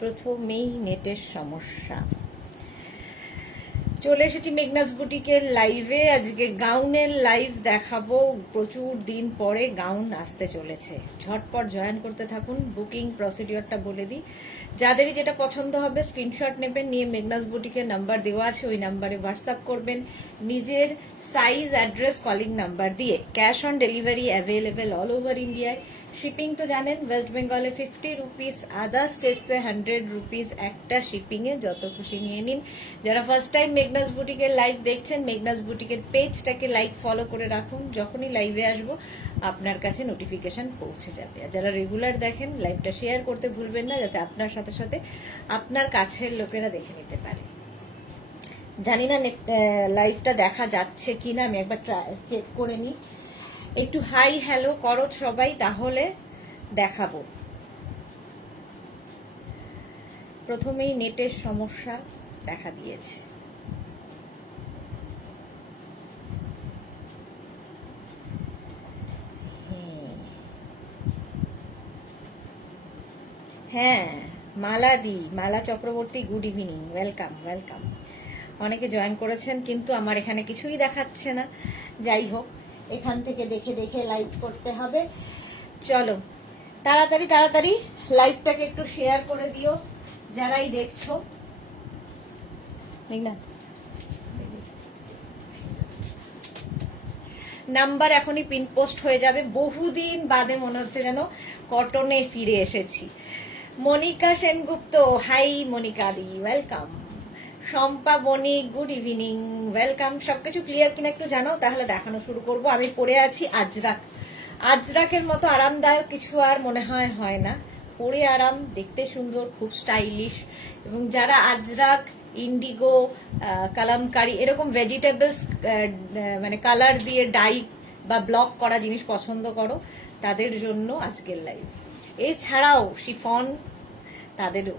প্রথমেই নেটের সমস্যা। চলে এসেছি মেঘনাস বুটিকের লাইভে। আজকে গাউনের লাইভ দেখাবো। প্রচুর দিন পরে গাউন আসতে চলেছে, ঝটপট জয়েন করতে থাকুন। বুকিং প্রসিডিওরটা বলে দিই, যাদেরই যেটা পছন্দ হবে স্ক্রিনশট নেবেন, নিয়ে মেঘনাস বুটিকের নাম্বার দেওয়া আছে, ওই নাম্বারে হোয়াটসঅ্যাপ করবেন নিজের সাইজ, অ্যাড্রেস, কলিং নাম্বার দিয়ে। Cash on delivery available all over ইন্ডিয়ায়। শিপিং তো জানেন, ওয়েস্ট বেঙ্গলে 50 রুপিস, আদার স্টেটসে 100 রুপিস একটা শিপিংয়ে, যত খুশি নিয়ে নিন। যারা ফার্স্ট টাইম মেঘনাস বুটিকের লাইভ দেখছেন, মেঘনাস বুটিকের পেজটাকে লাইক ফলো করে রাখুন, যখনই লাইভে আসবো আপনার কাছে নোটিফিকেশন পৌঁছে যাবে। আর যারা রেগুলার দেখেন, লাইভটা শেয়ার করতে ভুলবেন না, যাতে আপনার সাথে সাথে আপনার কাছের লোকেরা দেখে নিতে পারে। জানি না লাইভটা দেখা যাচ্ছে কিনা, আমি একবার চেক করে নিই। একটু হাই হ্যালো করো সবাই, তাহলে দেখাবো। প্রথমেই নেটের সমস্যা দেখা দিয়েছে। হ্যাঁ, Mala Chakraborty, good evening, welcome welcome. অনেকে জয়েন করেছেন, কিন্তু আমার এখানে কিছুই দেখাচ্ছে না। যাই হোক, এখান থেকে দেখে দেখে লাইভ করতে হবে। চলো তাড়াতাড়ি তাড়াতাড়ি লাইভটাকে একটু শেয়ার করে দিও যারাই দেখছো। ঠিক না, নাম্বার এখনই পিন পোস্ট হয়ে যাবে। বহুদিন বাদে মনে হচ্ছে যেন কটনে ফিরে এসেছি। মনিকা সেনগুপ্ত, হাই মনিকা দি, ওয়েলকাম। শম্পা বণিক, গুড ইভিনিং, ওয়েলকাম। সবকিছু ক্লিয়ার কিনা একটু জানাও, তাহলে দেখানো শুরু করব। আমি পরে আছি আজরাক। আজরাকের মতো আরামদায়ক কিছু আর মনে হয় না। পরে আরাম, দেখতে সুন্দর, খুব স্টাইলিশ। এবং যারা আজরাক, ইন্ডিগো, কালামকারি এরকম ভেজিটেবলস মানে কালার দিয়ে ডাই বা ব্লক করা জিনিস পছন্দ করো, তাদের জন্য আজকের লাইভ। এছাড়াও শিফন, তাদেরও।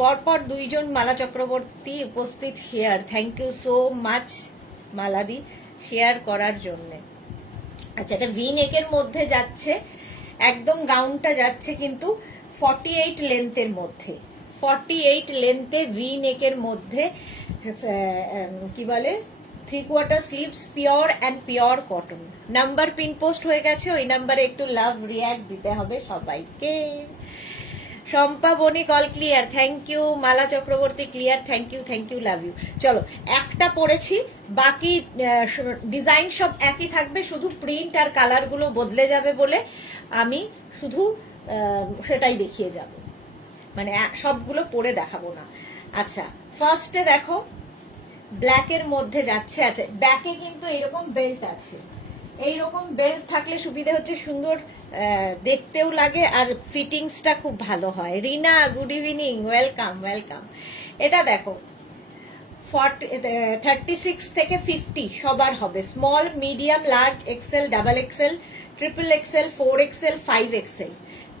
পরপর দুইজন মালা চক্রবর্তী উপস্থিত, share, thank you so much মালাদি শেয়ার করার জন্য। আচ্ছা, এটা ভি নেকের মধ্যে যাচ্ছে, একদম গাউনটা যাচ্ছে কিন্তু 48 লেন্থের মধ্যে। 48 লেন্থে ভি নেকের মধ্যে, কি বলে, 3/4 sleeves, pure and pure cotton. Number pin post হয়ে গেছে, ওই নাম্বারে একটু লাভ রিয়াক্ট দিতে হবে সবাইকে। Shampa Banik, all clear, thank you. Mala Chakraborty, clear, thank you, love you. চলো, একটা পড়েছি, বাকি ডিজাইন সব একই থাকবে, শুধু প্রিন্ট আর কালারগুলো বদলে যাবে বলে আমি শুধু সেটাই দেখিয়ে যাব, মানে সবগুলো পরে দেখাবো না। আচ্ছা, ফার্স্টে দেখো, ব্ল্যাকের মধ্যে যাচ্ছে। আচ্ছা, ব্যাকে কিন্তু এরকম বেল্ট আছে। এইরকম বেল্ট থাকলে সুবিধা হচ্ছে, সুন্দর দেখতেও লাগে আর ফিটিংসটা খুব ভালো হয়। Rina, good evening, welcome welcome. এটা দেখো, 36 থেকে 50 সবার হবে। Small, medium, large, XL, double XL, triple XL, 4 XL, 5 XL.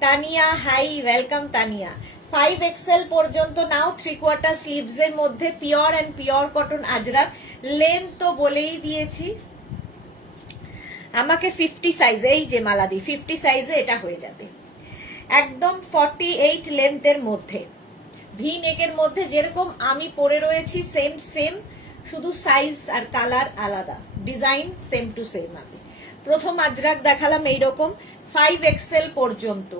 Tania, hi, welcome Tania. 5 XL পর্যন্ত নাও। 3/4 স্লিভস এর মধ্যে, pure and pure cotton Ajrak. Length তো বলেই দিয়েছি, আমাকে 50 সাইজ, এই যে মালাদি 50 সাইজে এটা হয়ে যাবে। একদম 48 লেন্থের মধ্যে, ভি নেকের মধ্যে, যেরকম আমি পরে রয়েছি সেম সেম, শুধু সাইজ আর কালার আলাদা, ডিজাইন সেম টু সেম। আমি প্রথম আজরাক দেখালাম এইরকম 5 এক্সেল পর্যন্ত,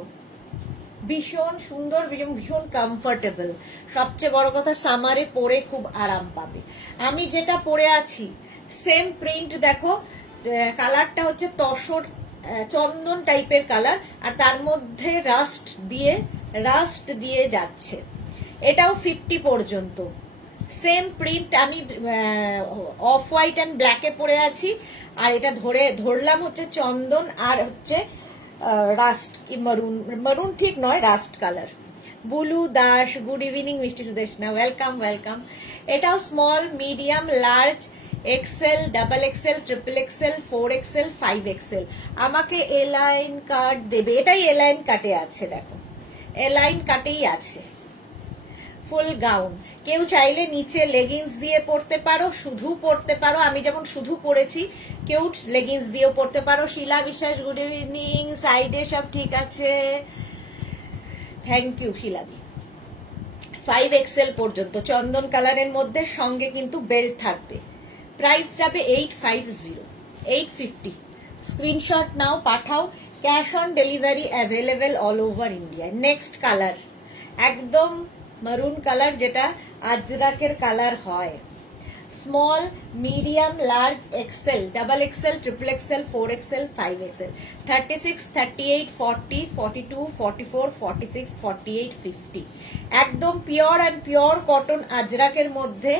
ভীষণ সুন্দর, ভীষণ কমফোর্টেবল। সবচেয়ে বড় কথা, সামারে পরে খুব আরাম পাবে। আমি যেটা পরে আছি সেম প্রিন্ট দেখো, কালারটা হচ্ছে তসর চন্দন টাইপের কালার, আর তার মধ্যে রাস্ট দিয়ে যাচ্ছে। এটাও 50 পর্যন্ত সেম প্রিন্ট। আমি অফ হোয়াইট অ্যান্ড ব্ল্যাকে পরে আছি, আর এটা ধরলাম হচ্ছে চন্দন, আর হচ্ছে রাস্ট কি মারুন ঠিক নয়, rust colour. Bulu Das, good evening. মিষ্টি সুদেশনা, ওয়েলকাম ওয়েলকাম। এটাও small, medium, large, XL, double XL, triple XL, 4 XL, 5 XL. আমাকে এলাইন কাট দেবে, এটাই এলাইন কাটে আছে, দেখো এলাইন কাটেই আছে। ফুল গাউন, কেউ চাইলে নিচে লেগিংস দিয়ে পরতে পারো, শুধু পরতে পারো, আমি যেমন শুধু পরেছি, কেউ লেগিংস দিয়েও পরতে পারো। শিলা বিশ্বাস, গুড ইভিনিং। সাইডে সব ঠিক আছে, থ্যাংক ইউ শিলাদি। 5XL পর্যন্ত চন্দন কালারের মধ্যে, সঙ্গে কিন্তু বেল্ট থাকবে। প্রাইস যাবে 850, 850। স্ক্রিনশট নাও, পাঠাও। Cash on delivery available all over India. Next colour একদম মারুন কালার, যেটা আজরাকের কালার হয়। Small, medium, large, XL, double XL, triple XL, 4XL, 5XL, 36, 38, 40, 42, 44, 46, 48, 50। একদম পিওর অ্যান্ড পিওর কটন আজরাকের মধ্যে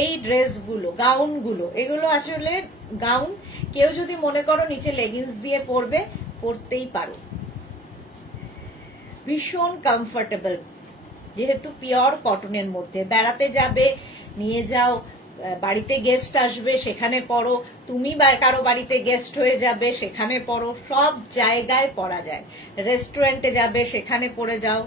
এই ড্রেসগুলো, গাউনগুলো, এগুলো আসলে গাউন। কেউ যদি মনে করো নিচে লেগিংস দিয়ে পরবে, পরতেই পারো। ভীষণ কমফোর্টেবল, যেহেতু পিওর কটনের মধ্যে। বেড়াতে যাবে, নিয়ে যাও। বাড়িতে গেস্ট আসবে, সেখানে পরো। তুমি কারো বাড়িতে গেস্ট হয়ে যাবে, সেখানে পরো। সব জায়গায় পরা যায়। রেস্টুরেন্টে যাবে, সেখানে পরে যাও।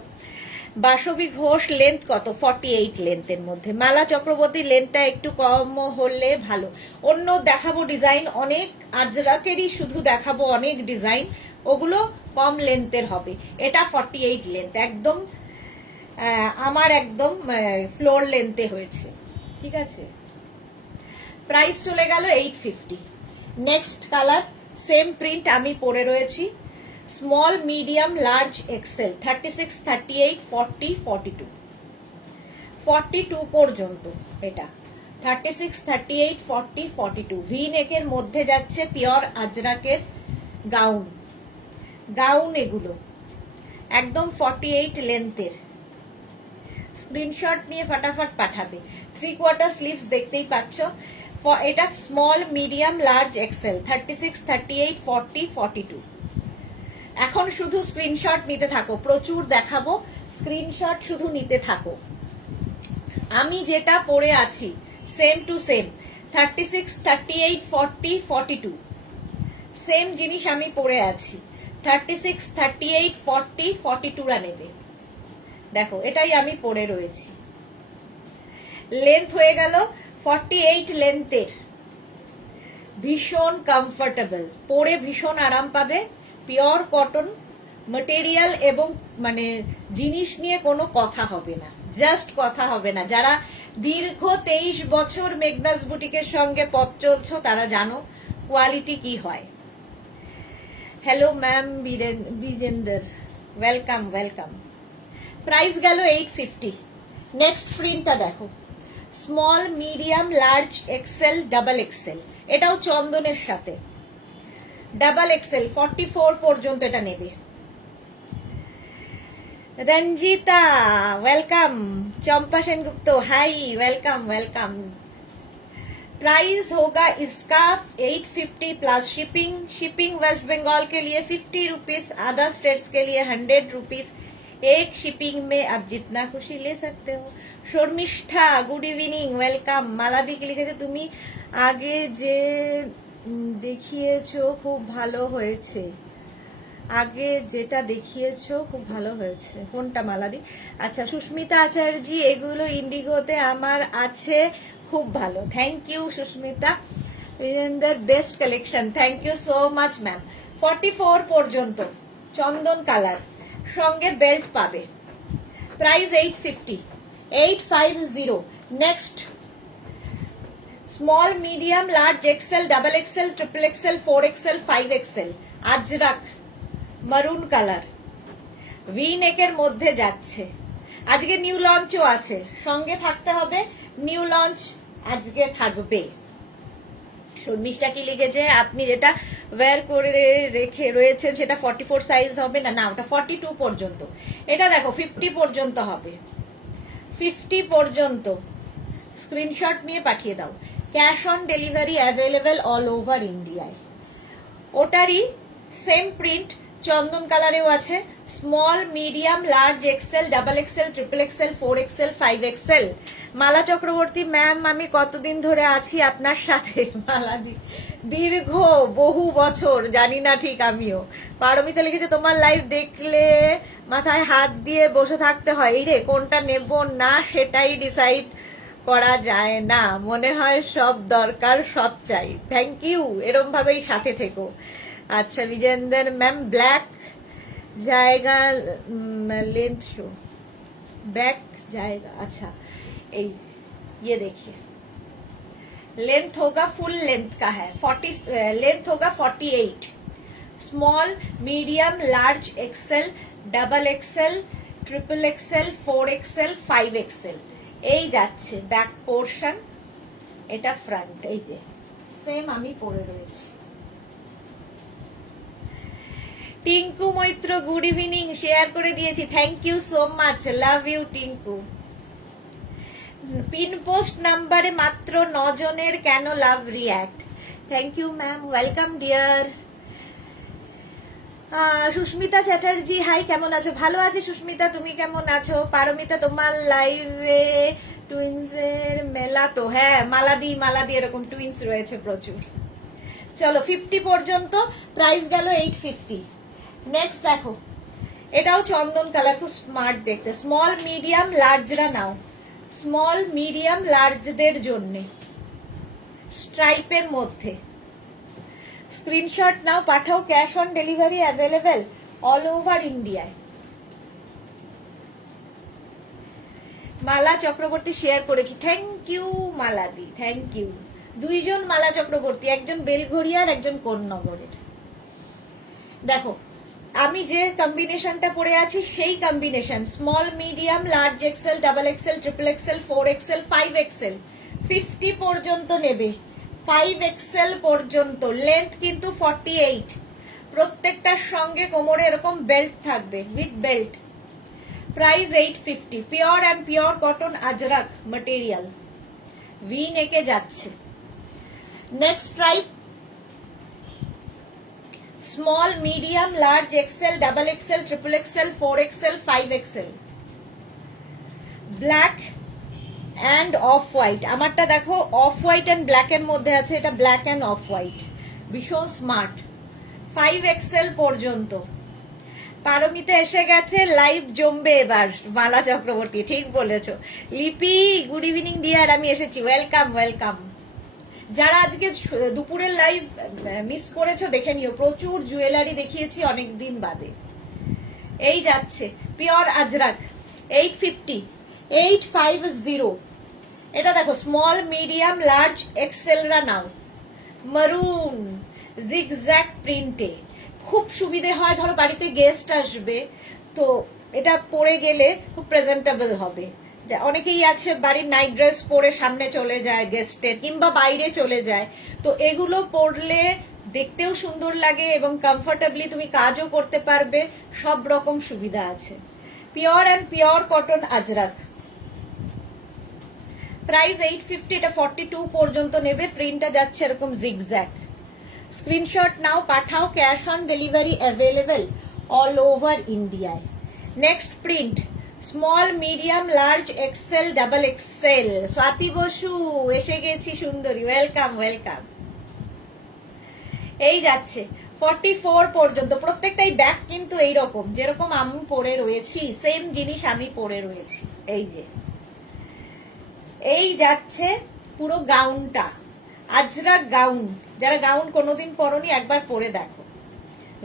বাসবী ঘোষ লেন্থ কত? 48 লেন্থের মধ্যে। মালা চক্রবর্তী লেন্থটা একটু কম হলে ভালো। অন্য দেখাবো ডিজাইন অনেক, আজরাকেরই শুধু দেখাবো অনেক ডিজাইন, ওগুলো কম লেন্থের হবে। এটা 48 লেন্থ, একদম আমার একদম ফ্লোর লেন্থে হয়েছে, ঠিক আছে। প্রাইস চলে গেল 850। নেক্সট কালার, সেম প্রিন্ট আমি পরে রয়েছি। স্মল, মিডিয়াম, লার্জ, এক্সেল, 36, 38, 40, 42, 42 পর্যন্ত। এটা 36, 38, 40, 42। ভি নেকের মধ্যে যাচ্ছে, পিওর আজরাকের গাউন। গাউন এগুলো একদম 48 লেন্থের। স্ক্রিনশট নিয়ে ফটাফট পাঠাবে। 3/4 স্লিভস দেখতেই পাচ্ছ। এটা স্মল, মিডিয়াম, লার্জ, এক্সেল, 36, 38, 40, 42। এখন শুধু স্ক্রিনশট নিতে থাকো, প্রচুর দেখাবো, স্ক্রিনশট শুধু নিতে থাকো। আমি যেটা পরে আছি সেম টু সেম, 36, 38, 40, 42। সেম জিনিস আমি পরে আছি। 36, 38, 40, 42রা নেবে। দেখো, এটাই আমি পরে রয়েছি। লেন্থ হয়ে গেল 48 লেন্থের। ভীষণ কমফোর্টেবল, পরে ভীষণ আরাম পাবে। পিওর কটন ম্যাটেরিয়াল, এবং মানে জিনিস নিয়ে কোনো কথা হবে না, জাস্ট কথা হবে না। যারা দীর্ঘ 23 বছর মেঘনাস বুটিকের সঙ্গে পথ চলছো, তারা জানো কোয়ালিটি কি হয়। Hello ma'am Bijender, welcome welcome. Price গেল 850। নেক্সট প্রিন্টটা দেখো, small, medium, large, XL, double XL. এটাও চন্দনের সাথে। ডাবল এক্সেল 44 পর্যন্ত এটা নেবে। Ranjita welcome. Champa Sengupta hi welcome welcome. Price होगा इसका 850 plus shipping. Shipping West Bengal के लिए 50 रुपीज, अदर स्टेट्स के लिए 100 रुपीज। एक शिपिंग में आप जितना खुशी ले सकते हो। Sharmishtha good evening welcome. मालादी के लिखे তুমি আগে যে দেখিয়েছো খুব ভালো হয়েছে। আগে যেটা দেখিয়েছো খুব ভালো হয়েছে। কোনটা মালাদি? আচ্ছা, সুস্মিতা আচার্যি, এগুলো ইন্ডিগোতে আমার আছে, খুব ভালো। Thank you Susmita. Best collection, thank you so much ma'am. 44 পর্যন্ত চন্দন কালার, সঙ্গে বেল্ট পাবে। Price 850, 850। Next small, medium, large, XL, double XL, triple XL, 4XL, 5XL। Ajrak maroon colour, V নেকের মধ্যে যাচ্ছে। আজকে নিউ লঞ্চও আছে, সঙ্গে থাকতে হবে। নিউ লঞ্চ আজকে থাকবে। শর্মিষ্ঠা কি লিখেছে? আপনি যেটা ওয়্যার করে রেখে রয়েছেন সেটা 44 সাইজ হবে না? না, ওটা 42 পর্যন্ত। এটা দেখো 50 পর্যন্ত হবে, 50 পর্যন্ত। স্ক্রিনশট নিয়ে পাঠিয়ে দাও। Cash on delivery available all over ইন্ডিয়ায়। ওটারই সেম প্রিন্ট চন্দন কালারেও আছে। Small, medium, large, XL, double XL, triple XL, 4XL, 5XL। Mala Chakraborty ma'am, আমি কতদিন ধরে আছি আপনার সাথে? মালাদি, দীর্ঘ বহু বছর, জানি না ঠিক আমিও। পারমিতা লিখেছে তোমার লাইভ দেখলে মাথায় হাত দিয়ে বসে থাকতে হয়। এই রে, কোনটা নেব না সেটাই ডিসাইড করা যায় না, মনে হয় সব দরকার, সব চাই। থ্যাংক ইউ, এরম ভাবেই সাথে থেকো। আচ্ছা বিজেন্দর ম্যাম, ব্ল্যাক জায়গা লেন্থ শো, बैक जाएगा। अच्छा ये देखिए लेंथ होगा, फुल लेंथ का है, 40 लेंथ होगा 48। Small, medium, large, XL, double XL, triple XL, 4 XL, 5 XL এই যাচ্ছে ব্যাক পোর্শন, এটা ফ্রন্ট। এই যে সেম আমি পরে রয়েছি। Tinku Maitra good evening, share করে দিয়েছি, thank you so much, love you Tinku. Pin post নাম্বারে মাত্র 9 জনের কেন love react? Thank you ma'am, welcome dear. Sushmita Chatterjee hi, কেমন আছো? ভালো আছি সুস্মিতা, তুমি কেমন আছো? পারমিতা তোমার লাইভে টুইন্সের মেলা তো? হ্যাঁ মালাদি এরকম টুইন্স রয়েছে প্রচুর। চলো 50 পর্যন্ত, প্রাইস গেল 850। নেক্সট দেখো, এটাও চন্দন কালার, খুব স্মার্ট দেখতে। স্মল, মিডিয়াম, লার্জরা নাও, স্মল, মিডিয়াম, লার্জদের জন্য স্ট্রাইপের মধ্যে। স্ক্রিনশট নাও, পাঠাও, cash on delivery available all over ইন্ডিয়ায়। মালা চক্রবর্তী শেয়ার করেছি, থ্যাংক ইউ মালাদি, থ্যাংক ইউ। 2 জন মালা চক্রবর্তী, একজন বেলঘরিয়ার, একজন কোন্নগরের। দেখো আমি যে কম্বিনেশনটা পরে আছি সেই combination, small, medium, large XL, double XL, triple XL, 4 XL, 5 XL, 50 পর্যন্ত নেবে, 5 এক্সেল পর্যন্ত। লেন্থ কিন্তু 48, প্রত্যেকটার সঙ্গে কোমরে এরকম বেল্ট থাকবে, with belt. Price 850, pure and pure cotton Ajrakh material, V নেকে যাচ্ছে। Next type, small, medium, large, XL, double XL, triple XL, 4 XL, 5 XL, black and off white. আমারটা দেখো অফ হোয়াইট অ্যান্ড ব্ল্যাক এর মধ্যে আছে, এটা ব্ল্যাক অ্যান্ড অফ হোয়াইট, ভীষণ smart. 5 XL পর্যন্ত। পারমিতা এসে গেছে, লাইভ জমবে এবার। মালা চক্রবর্তী ঠিক বলেছো। লিপি গুড ইভিনিং ডিয়ার, আমি এসেছি, ওয়েলকাম ওয়েলকাম। যারা আজকে দুপুরের লাইভ মিস করেছো দেখে নিও, প্রচুর জুয়েলারি দেখিয়েছি অনেকদিন বাদে। এই যাচ্ছে পিওর আজরাক, 850, 850। এটা দেখো স্মল, মিডিয়াম, লার্জ, এক্সেলরা নাও, মারুন জিগজ্যাগ প্রিন্টে, খুব সুবিধে হয়। ধরো বাড়িতে গেস্ট আসবে তো এটা পরে গেলে খুব প্রেজেন্টেবল হবে। অনেকেই আছে বাড়ির নাইট ড্রেস পরে সামনে চলে যায় গেস্টের, কিংবা বাইরে চলে যায়, তো এগুলো পরলে দেখতেও সুন্দর লাগে এবং কমফোর্টেবলি তুমি কাজও করতে পারবে, সব রকম সুবিধা আছে। Pure and pure cotton ajrakh, price 850, এটা 42 পর্যন্ত নেবে। প্রিন্টটা যাচ্ছে এরকম জিগজ্যাগ। স্ক্রিনশট নাও, পাঠাও, cash on delivery available all over ইন্ডিয়ায়। Next print, small, medium, large, XL, double XL. Swati Basu এসে গেছি সুন্দরী, ওয়েলকাম ওয়েলকাম। এই যাচ্ছে 44 পর্যন্ত। প্রত্যেকটাই ব্যাক কিন্তু এইরকম, যেরকম আমি পরে রয়েছি সেম জিনিস আমি পরে রয়েছি। এই যে এই যাচ্ছে পুরো গাউনটা, আজরাক গাউন। যারা গাউন কোনোদিন পরনি একবার পরে দেখো।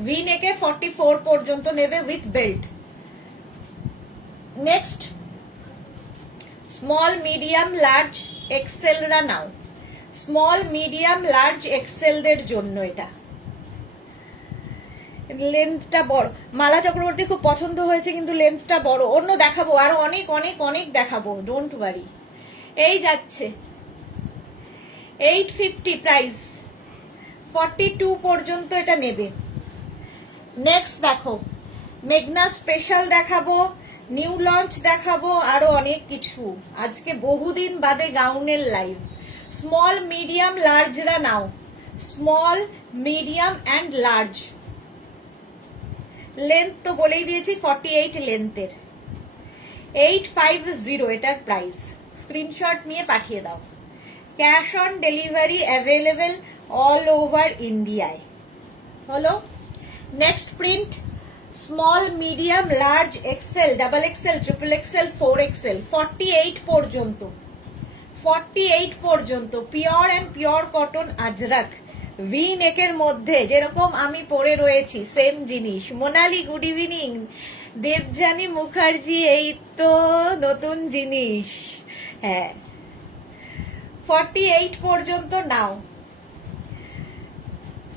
ভি নেকে 44 পর্যন্ত নেবে with belt. Next small, medium, large, এক্সেলরা নাও, স্মল, মিডিয়াম, লার্জ, এক্সেলদের জন্য এটা। লেন্থটা বড়, মালা চক্রবর্তী খুব পছন্দ হয়েছে, কিন্তু লেন্থটা বড়। অন্য দেখাবো, আরো অনেক অনেক অনেক দেখাবো, ডোন্ট ওয়ারি। এই যাচ্ছে 850, প্রাইস 42 পর্যন্ত এটা নেবে। নেক্সট দেখো মেঘনা স্পেশাল দেখাবো, নিউ লঞ্চ দেখাবো, আরো অনেক কিছু। আজকে বহুদিন বাদে গাউনের লাইভ। স্মল, মিডিয়াম, লার্জরা নাও, small, medium and large. Length তো বলেই দিয়েছি 48 লেন্থের। 850 এটার প্রাইস। স্ক্রিনশট নিয়ে পাঠিয়ে দাও। Cash on delivery available all over ইন্ডিয়ায়। হলো next print, small, medium, large, XL, double XL, triple XL, 4 XL, 48 পর্যন্ত। 48 পর্যন্ত pure and pure cotton Ajrakh, V নেকের মধ্যে, যেরকম আমি পরে রয়েছি সেম জিনিস। মোনালি গুড ইভিনিং, দেবযানী মুখার্জি, এই তো নতুন জিনিস। হ্যাঁ, 48 পর্যন্ত নাও।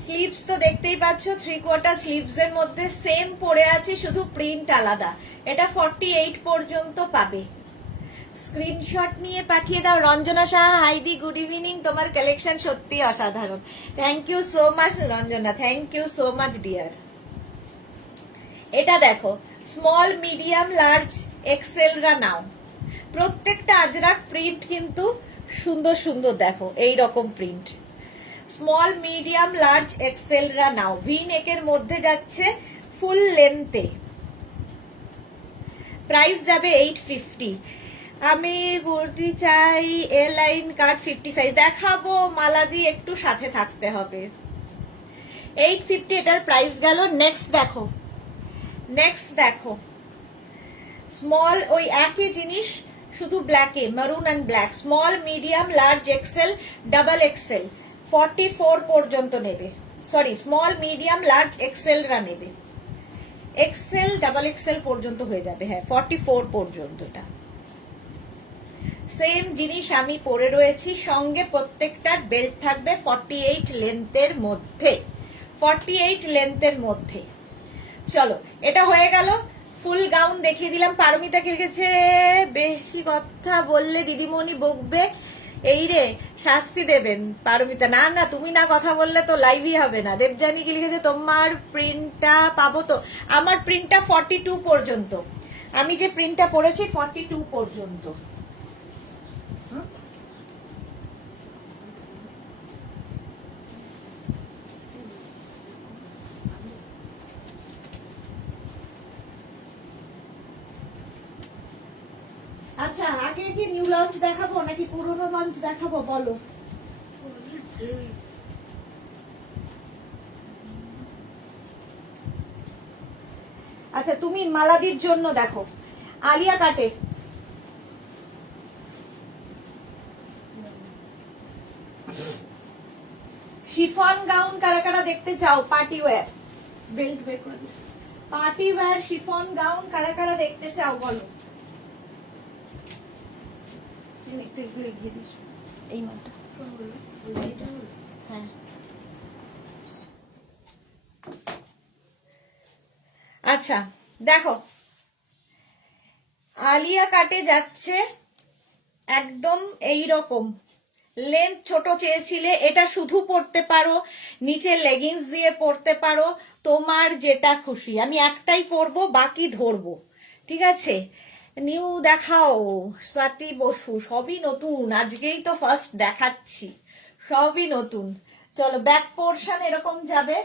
স্লিভস তো দেখতেই পাচ্ছ, 3/4 স্লিভস এর মধ্যে সেম পড়ে আছে, শুধু প্রিন্ট আলাদা। এটা 48 পর্যন্ত পাবে। স্ক্রিনশট নিয়ে পাঠিয়ে দাও। রঞ্জনা সাহা, হাইদি, গুড ইভিনিং। তোমার কালেকশন সত্যি অসাধারণ। Thank you so much Ranjana, thank you so much dear. এটা দেখো, স্মল, মিডিয়াম, লার্জ, এক্সেলরা নাও। প্রত্যেকটা আজরাক প্রিন্ট কিন্তু সুন্দর সুন্দর, দেখো এই রকম প্রিন্ট। স্মল, মিডিয়াম, লার্জ, এক্সেলরা নাও। ভি নেকের মধ্যে যাচ্ছে, ফুল লেন্থে। প্রাইস যাবে 850। আমি কুর্তি চাই, এ লাইন কাট 50 সাইজ। দেখাবো মালাদি, একটু সাথে থাকতে হবে। 850 এটার প্রাইস গেল। নেক্সট দেখো, নেক্সট দেখো, স্মল, ওই একই জিনিস শুধু ব্ল্যাকে, maroon and black. Small, medium, large, XL, double XL 44 পর্যন্ত নেবে। সরি, স্মল, মিডিয়াম, লার্জ, এক্সেলরা নেবে। এক্সেল, ডাবল এক্সেল পর্যন্ত হয়ে যাবে। হ্যাঁ, 44 পর্যন্তটা। সেম জিনিস আমি পরে রয়েছি, সঙ্গে প্রত্যেকটার বেল্ট থাকবে 48 লেন্থের মধ্যে। 48 লেন্থের মধ্যে। চলো, এটা হয়ে গেল। ফুল গাউন দেখিয়ে দিলাম। পারমিতা কে গেছে, বেশি কথা বললে দিদিমণি বকবে। এই রে, শাস্তি দেবেন পারমিতা। না না, তুমি না কথা বললে তো লাইভই হবে না। দেবযানী কি লিখেছে, তোমার প্রিন্টটা পাবো তো? আমার প্রিন্টটা 42 পর্যন্ত। আমি যে প্রিন্টটা পড়েছি 42 পর্যন্ত। আচ্ছা, আগে কি নিউ লঞ্চ দেখাবো নাকি পুরনো লঞ্চ দেখাবো বলো? আচ্ছা, তুমি মালাদির জন্য দেখো, আলিয়া কাটে। শিফন গাউন কারা কারা দেখতে চাও? পার্টি ওয়্যার, বেল্ট বের করে this. Party wear chiffon gown কারা কারা দেখতে চাও বলো? একটু এগুলো এগিয়ে দিস, এই মালটা। হ্যাঁ, আচ্ছা দেখো, আলিয়া কাটে যাচ্ছে একদম এই রকম। লেন্থ ছোট চেয়েছিলে, এটা শুধু পরতে পারো, নিচে লেগিংস দিয়ে পরতে পারো, তোমার যেটা খুশি। আমি একটাই পরবো, বাকি ধরবো, ঠিক আছে? নিউ দেখাও স্বাতি বসু, সবই নতুন, আজকেই তো ফার্স্ট দেখাচ্ছি, সবই নতুন। চলো, ব্যাক পোর্শন এরকম যাবে,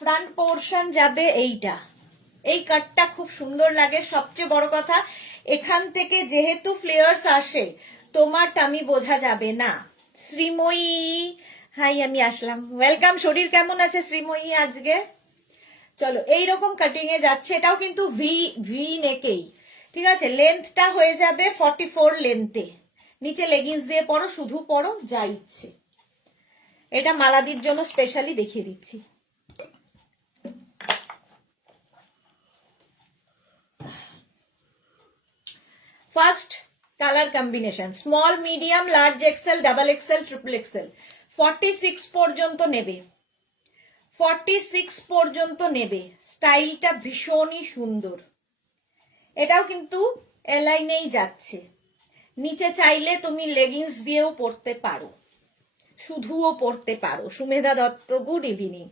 ফ্রন্ট পোর্শন যাবে এইটা। এই কাটটা খুব সুন্দর লাগে। সবচেয়ে বড় কথা, এখান থেকে যেহেতু ফ্লেয়ার্স আসে, তোমার টামি বোঝা যাবে না। শ্রীময়ী, হাই, আমি আসলাম, ওয়েলকাম। শরীর কেমন আছে শ্রীময়ী আজকে? চলো, এইরকম কাটিং এ যাচ্ছে। এটাও কিন্তু ভি ভি নেকেই, ঠিক আছে? লেন্থটা হয়ে যাবে 44 লেন্থে। নিচে লেগিংস দিয়ে পরো, শুধু পরো, যা ইচ্ছে। এটা মালাদির জন্য স্পেশালি দেখিয়ে দিচ্ছি। First colour combination, small, medium, large, XL, double XL, triple XL 46 পর্যন্ত নেবে। 46 পর্যন্ত নেবে। স্টাইলটা ভীষণই সুন্দর। এটাও কিন্তু এলাইনেই যাচ্ছে। নিচে চাইলে তুমি লেগিংস দিয়েও পরতে পারো, শুধুও পরতে পারো। Sumedha Dutta, good evening.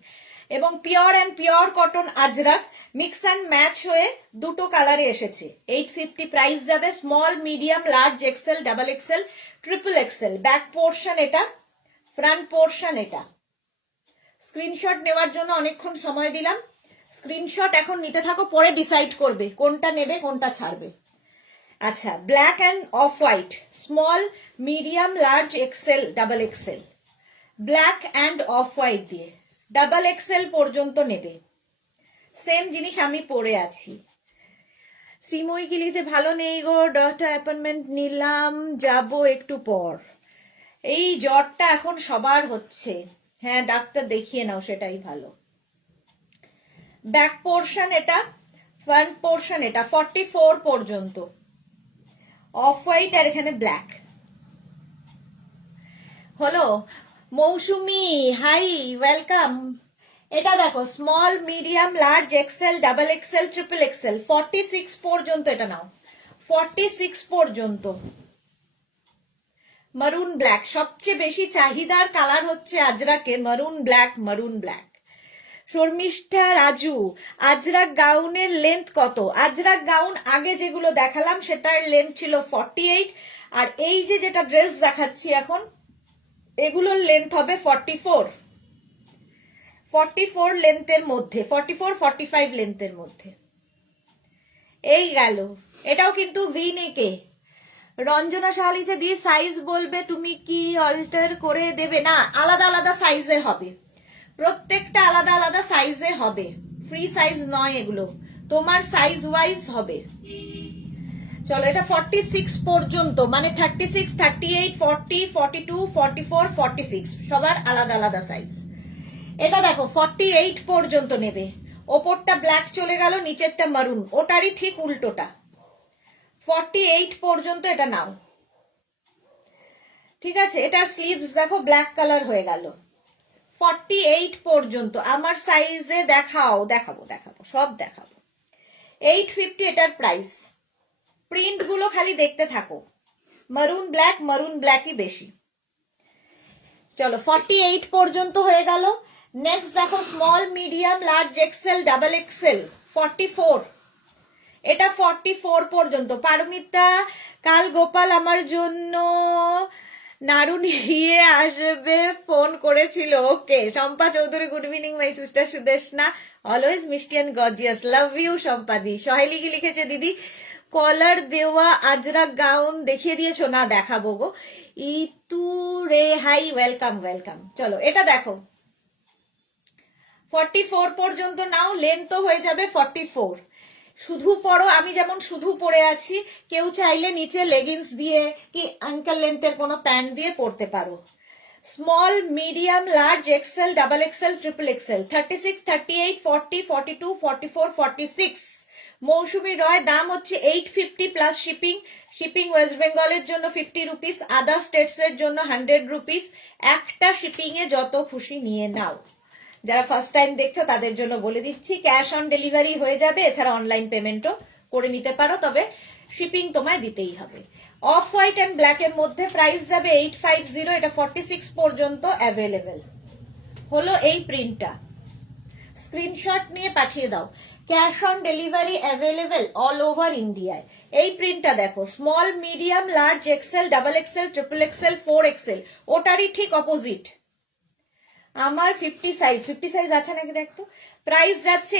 এবং pure and pure cotton ajrakh mix and match হয়ে দুটো কালারে এসেছে। 850 প্রাইস যাবে। Small, medium, large, XL, double XL, triple XL. Back portion এটা, ফ্রন্ট পোর্শন এটা। স্ক্রিনশট নেওয়ার জন্য অনেকক্ষণ সময় দিলাম। স্ক্রিনশট এখন নিতে থাকো, পরে ডিসাইড করবে কোনটা নেবে কোনটা ছাড়বে। আচ্ছা, black and off white, small, medium, large, XL, double XL. Black and off white দিয়ে ডাবল এক্সেল পর্যন্ত নেবে। সেম জিনিস আমি পরে আছি। শ্রীময়ী কি লিখছে, ভালো নেই গো, ডক্টর অ্যাপয়েন্টমেন্ট নিলাম, যাব একটু পর। এই জ্বরটা এখন সবার হচ্ছে। হ্যাঁ, ডাক্তার দেখিয়ে নাও, সেটাই ভালো। ব্যাক পোর্শন এটা ফ্রন্ট পোর্শন এটা 44 পর্যন্ত, অফ হোয়াইট আর এখানে ব্ল্যাক। হলো মৌসুমি, হাই ওয়েলকাম। এটা দেখো small medium large XL double XL triple XL 46 পর্যন্ত, এটা নাও 46 পর্যন্ত। মারুন ব্ল্যাক, সবচেয়ে বেশি চাহিদার কালার হচ্ছে আজরাকে, মারুন ব্ল্যাক, মারুন ব্ল্যাক। শর্মিষ্ঠা রাজু, আজরাক গাউনের লেন্থ কত? আজরাক গাউন আগে যেগুলো দেখালাম সেটার লেন্থ ছিল 48, আর এই যে যেটা ড্রেস দেখাচ্ছি এখন এগুলোর লেন্থ হবে 44 লেন্থের মধ্যে, 44-45 লেন্থের মধ্যে। এই গেল, এটাও কিন্তু ভি নেকে। রঞ্জনা শাহলিজা দিয়ে সাইজ বলবে, তুমি কি অল্টার করে দেবে? না, আলাদা আলাদা সাইজে হবে, প্রত্যেকটা আলাদা আলাদা সাইজে হবে, ফ্রি সাইজ নয় এগুলো, তোমার সাইজ ওয়াইজ হবে। চলো, এটা 46 পর্যন্ত, মানে 36, 38, 40, 42, 44, 46 সবার আলাদা আলাদা সাইজ। এটা দেখো 48 পর্যন্ত নেবে, ওপরটা ব্ল্যাক চলে গেল, নিচেরটা মারুন, ওটারই ঠিক উল্টোটা। 48 পর্যন্ত এটা নাও, ঠিক আছে। এটার স্লিভস দেখো ব্ল্যাক কালার হয়ে গেল। 48 পর্যন্ত আমার সাইজে দেখাও, দেখাবো সব দেখাবো। 850 এটার প্রাইস। প্রিন্ট গুলো খালি দেখতে থাকো, মারুন ব্ল্যাকই বেশি। চলো 48 পর্যন্ত হয়ে গেল। নেক্সট দেখো small medium large XL double XL 44, এটা 44 পর্যন্ত। পারমিতা, কাল গোপাল আমার জন্য নাড়ু নিয়ে আসবে ফোন করেছিল, okay. Shampa Chowdhury, good evening my sister Sudeshna, always মিষ্টি অ্যান্ড গর্জিয়াস, লাভ ইউ সম্পাদি। সহেলি কি লিখেছে, দিদি কলার দেওয়া আজরাক গাউন দেখিয়ে দিয়েছো? না, দেখাবো গো। ইতু রে, হাই ওয়েলকাম। চলো এটা দেখো 44 পর্যন্ত নাও, লেন্থ তো হয়ে যাবে 44। শুধু পরো, আমি যেমন শুধু পরে আছি, কেউ চাইলে নিচে লেগিংস দিয়ে কি আঙ্কেল লেন্থের কোনো প্যান্ট দিয়ে পরতে পারো। Small medium large XL double XL triple Excel 36, 38, 40, 42, 44, 46। মৌসুমী রয়, দাম হচ্ছে 850 প্লাস শিপিং ওয়েস্ট বেঙ্গলের জন্য 50 রুপিস, আদার স্টেটস এর জন্য 100 রুপিস। একটা শিপিং এ যত খুশি নিয়ে নাও। যারা ফার্স্ট টাইম দেখছো তাদের জন্য বলে দিচ্ছি, ক্যাশ অন ডেলিভারি হয়ে যাবে, এছাড়া অনলাইন পেমেন্টও করে নিতে পারো, তবে শিপিং তোমায় দিতেই হবে। অফ হোয়াইট এন্ড ব্ল্যাক এর মধ্যে প্রাইস যাবে 850, এটা 46 পর্যন্ত অ্যাভেলেবেল। হলো এই প্রিন্টটা, স্ক্রিনশট নিয়ে পাঠিয়ে দাও। Cash on delivery available all over ইন্ডিয়ায়। এই প্রিন্টটা দেখো, small medium large XL double XL triple XL 4 XL, ওটারই ঠিক অপোজিট। আমার 50 সাইজ আছে নাকি দেখতো। প্রাইস যাচ্ছে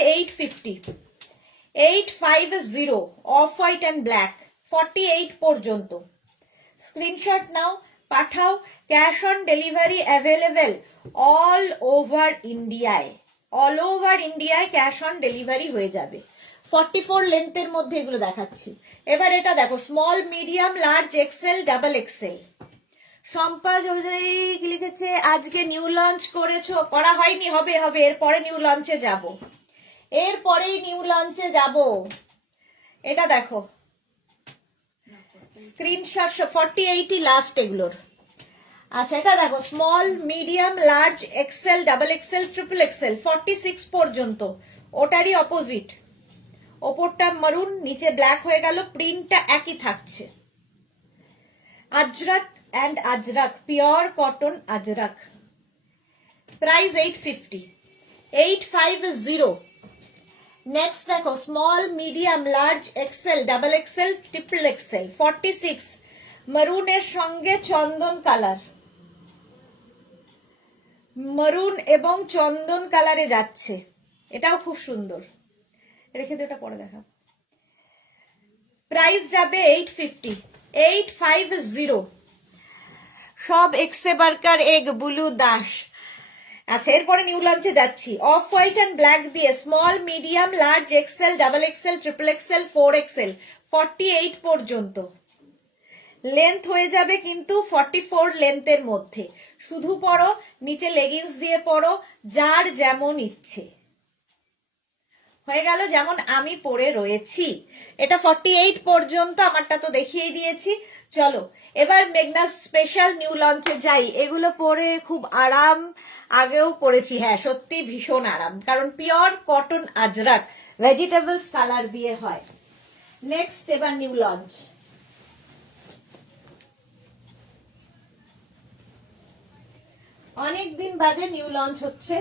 850 অফ হোয়াইট অ্যান্ড ব্ল্যাক 48 পর্যন্ত। স্ক্রিনশট নাও, পাঠাও। Cash on delivery available all over ইন্ডিয়ায় ক্যাশ অন ডেলিভারি হয়ে যাবে। 44 লেন্থের মধ্যে এগুলো দেখাচ্ছি। এবার এটা দেখো, small medium large XL double Excel. Shampa Chowdhury কি লিখেছে, আজকে নিউ লঞ্চ করেছো? করা হয়নি, হবে এরপরে নিউ লঞ্চে যাব, এটা দেখো স্ক্রিনশট, 48 লাস্ট এগুলোর। আচ্ছা, এটা দেখো small medium large XL double XL triple XL 46 পর্যন্ত, ওটারই অপোজিট। ওপরটা মারুন, নিচে ব্ল্যাক হয়ে গেল, প্রিন্টটা একই থাকছে। Ajrak and ajrak, pure cotton ajrak, price 850। next দেখো small medium large XL double XL triple XL 46, maroon এর সঙ্গে চন্দন কালার, মারুন এবং চন্দন কালারে যাচ্ছে, এটাও খুব সুন্দর। রেখে দিও, এটা পরে দেখা। প্রাইস যাবে 850। সব এক্সে বার্কার এগ বুলু দাস। আচ্ছা, এরপরে নিউ লঞ্চে যাচ্ছি। অফ হোয়াইট এন্ড ব্ল্যাক দিয়ে small medium large XL double XL triple XL 4 XL 48 পর্যন্ত। লেন্থ হয়ে যাবে কিন্তু 44 লেন্থের মধ্যে। শুধু পরো, নিচে লেগিংস দিয়ে পরো, যার যেমন ইচ্ছে। হয়ে গেল যেমন আমি পরে রয়েছি। এটা 48 পর্যন্ত, আমারটা তো দেখিয়ে দিয়েছি। চলো এবার মেঘনাস স্পেশাল নিউ লঞ্চে যাই। এগুলো পরে খুব আরাম, আগেও পরেছি, হ্যাঁ সত্যি ভীষণ আরাম, কারণ pure cotton Ajrak vegetables colour দিয়ে হয়। নেক্সট এবার নিউ লঞ্চ। অনেকদিন বাদে নিউ লঞ্চ হচ্ছে।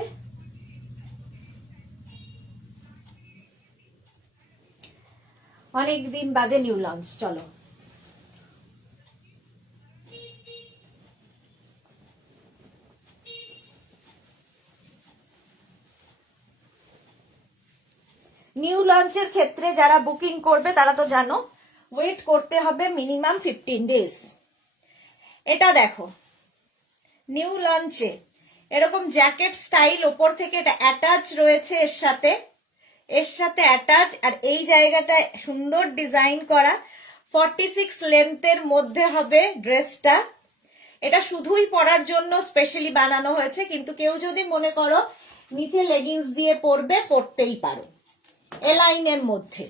অনেকদিন বাদে নিউ লঞ্চ। চলো নিউ লঞ্চের ক্ষেত্রে যারা বুকিং করবে তারা তো জানো ওয়েট করতে হবে মিনিমাম 15 ডেজ। এটা দেখো নিউ লঞ্চে এরকম জ্যাকেট স্টাইল, ওপর থেকে এটা অ্যাটাচ রয়েছে এর সাথে অ্যাটাচ, আর এই জায়গাটা সুন্দর ডিজাইন করা। 46 লেন্থের মধ্যে হবে ড্রেসটা। এটা শুধুই পরার জন্য স্পেশালি বানানো হয়েছে, কিন্তু কেউ যদি মনে করো নিচে লেগিংস দিয়ে পরবে, পরতেই পারো এলাইনের মধ্যে।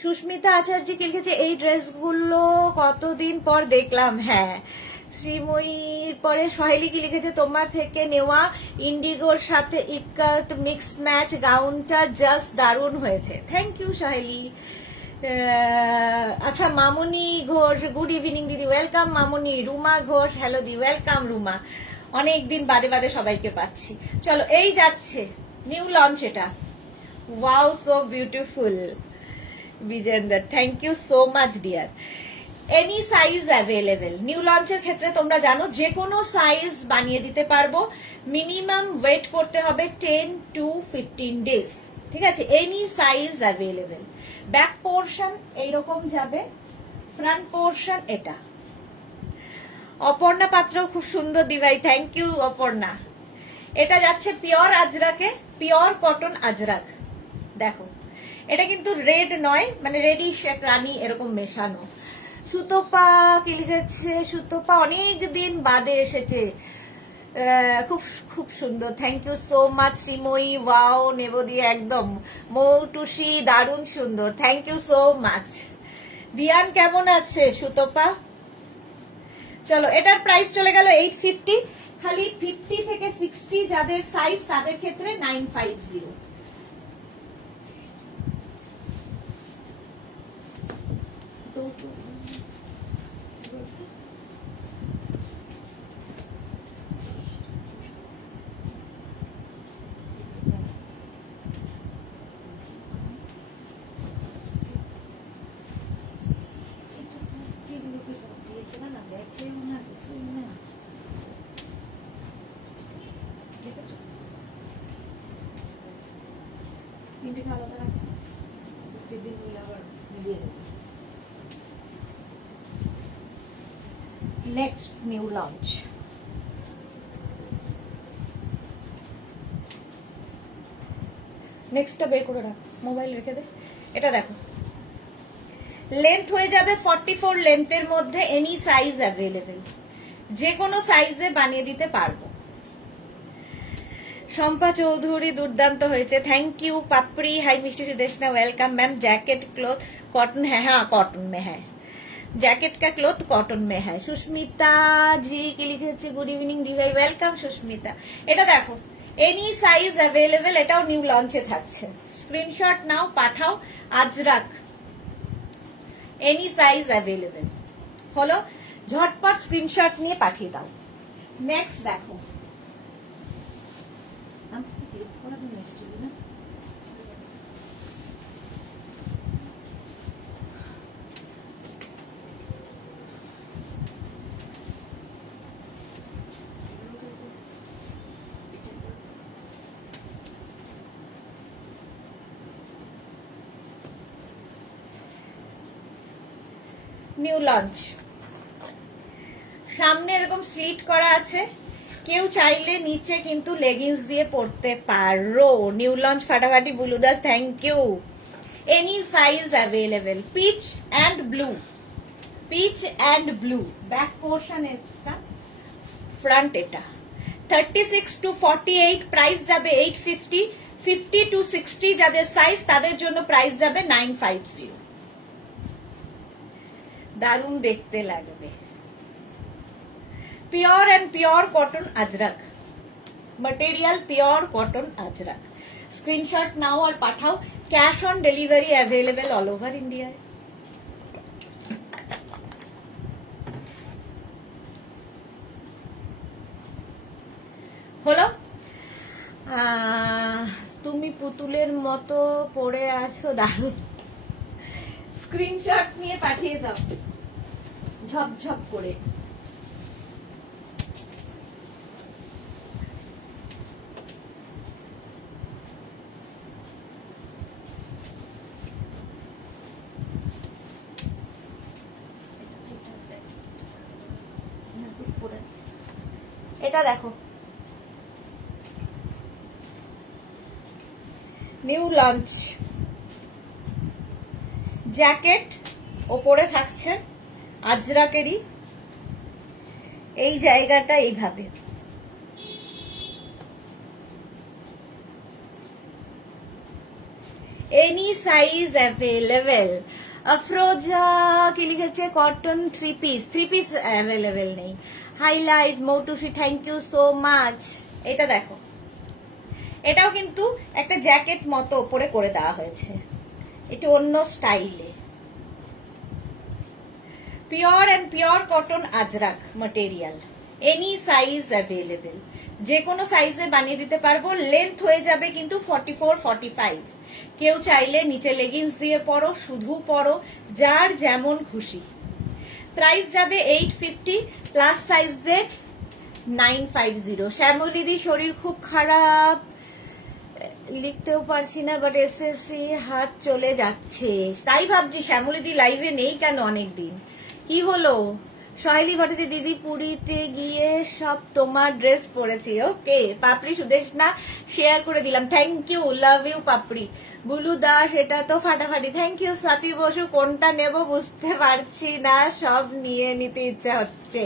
সুস্মিতা আচার্য কি লিখেছে, এই ড্রেসগুলো কতদিন পর দেখলাম। হ্যাঁ, শ্রীময়ীর পরে সহেলি কি লিখেছে, তোমার থেকে নেওয়া ইন্ডিগোর সাথে ইকাত মিক্স ম্যাচ গাউনটা জাস্ট দারুণ হয়েছে। Thank you Saheli. আচ্ছা মামুনি ঘোষ, গুড ইভিনিং দিদি, ওয়েলকাম মামুনি। রুমা ঘোষ, হ্যালো দি, ওয়েলকাম রুমা। অনেকদিন বাদে বাদে সবাইকে পাচ্ছি। চলো এই যাচ্ছে নিউ লঞ্চ এটা। Wow so beautiful Bijender, thank you so much dear. Any size available new লঞ্চের ক্ষেত্রে, তোমরা জানো যে কোনো সাইজ বানিয়ে দিতে পারবো। মিনিমাম ওয়েট করতে হবে 10 to 15 ডেজ, ঠিক আছে। Any size available. Back portion এইরকম যাবে, ফ্রন্ট পোর্শন এটা। অপর্ণা পাত্র খুব সুন্দর দিভাই, থ্যাংক ইউ অপর্ণা। এটা যাচ্ছে পিওর আজরাকে, পিওর কটন আজরাক। দেখো এটা কিন্তু রেড নয়, মানে রেডিশ রানী এরকম মেশানো। সুতোপা কি লিখেছে, সুতোপা অনেক দিন বাদে এসেছে, খুব খুব সুন্দর, thank you so much Sreemoyee. Wow নেব দিয়ে একদম মৌটুসি, দারুণ সুন্দর, thank you so much. Diyan কেমন আছে সুতোপা? চলো এটার প্রাইস চলে গেল 850, খালি 50 থেকে 60 যাদের সাইজ তাদের ক্ষেত্রে 950। Next new launch. নেক্সটটা বের করে রাখ, মোবাইল রেখে দে। এটা দেখো লেন্থ হয়ে যাবে 44 লেন্থের মধ্যে, এনি সাইজ অ্যাভেলেবেল, যে কোনো সাইজে বানিয়ে দিতে পারবো। শম্পা চৌধুরী দুর্দান্ত হয়েছে, thank you. Papri hi Misti Sudeshna, welcome ma'am. Jacket cloth cotton है, हाँ कॉटन में है, जैकेट का क्लॉथ कॉटन में है। সুস্মিতা জি কি লিখেছে, গুড ইভিনিং দি ভাই, ওয়েলকাম সুস্মিতা। এটা দেখো এনি সাইজ অ্যাভেলেবেল, এটাও নিউ লঞ্চে থাকছে। স্ক্রিনশট নাও, পাঠাও। আজরাক এনি সাইজ অ্যাভেলেবেল হলো, ঝটপট স্ক্রিনশট নিয়ে পাঠিয়ে দাও। নেক্সট দেখো নিউ লঞ্চ। সামনে এরকম স্লিট করা আছে, কেউ চাইলে নিচে কিন্তু লেগিংস দিয়ে পরতে পারো। নিউ লঞ্চ ফাটাফাটি Buludas, thank you. Any size available, peach and blue, peach and blue. Back portion এটা, ফ্রন্ট এটা। 36 to 48, প্রাইস যাবে 850। 50 to 60 যাদের সাইজ তাদের জন্য প্রাইস যাবে 950। দারুণ দেখতে লাগবে। Pure and pure cotton ajrakh material, pure cotton ajrakh. Screenshot নাও আর পাঠাও। Cash on delivery available all over ইন্ডিয়ায়। হলো? তুমি পুতুলের মতো পড়ে আছো, দারুণ। স্ক্রিনশট নিয়ে পাঠিয়ে দাও ঝপঝপ করে। এটা দেখো, নিউ লঞ্চ জ্যাকেট, ওপরে থাকছে আজরাকেরই। এই জায়গাটা এইভাবে, এনি সাইজ অ্যাভেলেবেল। আফরোজা কি লিখেছে, কটন থ্রি পিস অ্যাভেলেবেল নেই। Highlight Moutusi, thank you so much. এটা দেখো, এটাও কিন্তু একটা জ্যাকেট মতো উপরে করে দেওয়া হয়েছে, এটা অন্য স্টাইলে। Pure and pure cotton ajrakh material, any size available, যে কোনো সাইজে বানিয়ে দিতে পারবো। লেন্থ হয়ে যাবে কিন্তু 44, 45। কেউ চাইলে নিচে লেগিংস দিয়ে পরো, শুধু পরো, যার যেমন খুশি। প্রাইস যাবে 850, প্লাস সাইজ দে 950। শ্যামলিদি শরীর খুব খারাপ, লিখতেও পারছি না, বাট এসএসসি হাত চলে যাচ্ছে। তাই ভাবছি শ্যামলিদি লাইভে নেই কেন অনেকদিন, কি হলো? সহেলি ভট্টাচার্য, দিদি পুরীতে গিয়ে সব তোমার ড্রেস পরেছি। ওকে পাপড়ি সুদেশনা শেয়ার করে দিলাম, thank you, love you Papri. Bulu Das, এটা তো ফাটাফাটি, থ্যাংক ইউ। স্বাতি বসু, কোনটা নেব বুঝতে পারছি না, সব নিয়ে নিতে ইচ্ছা হচ্ছে।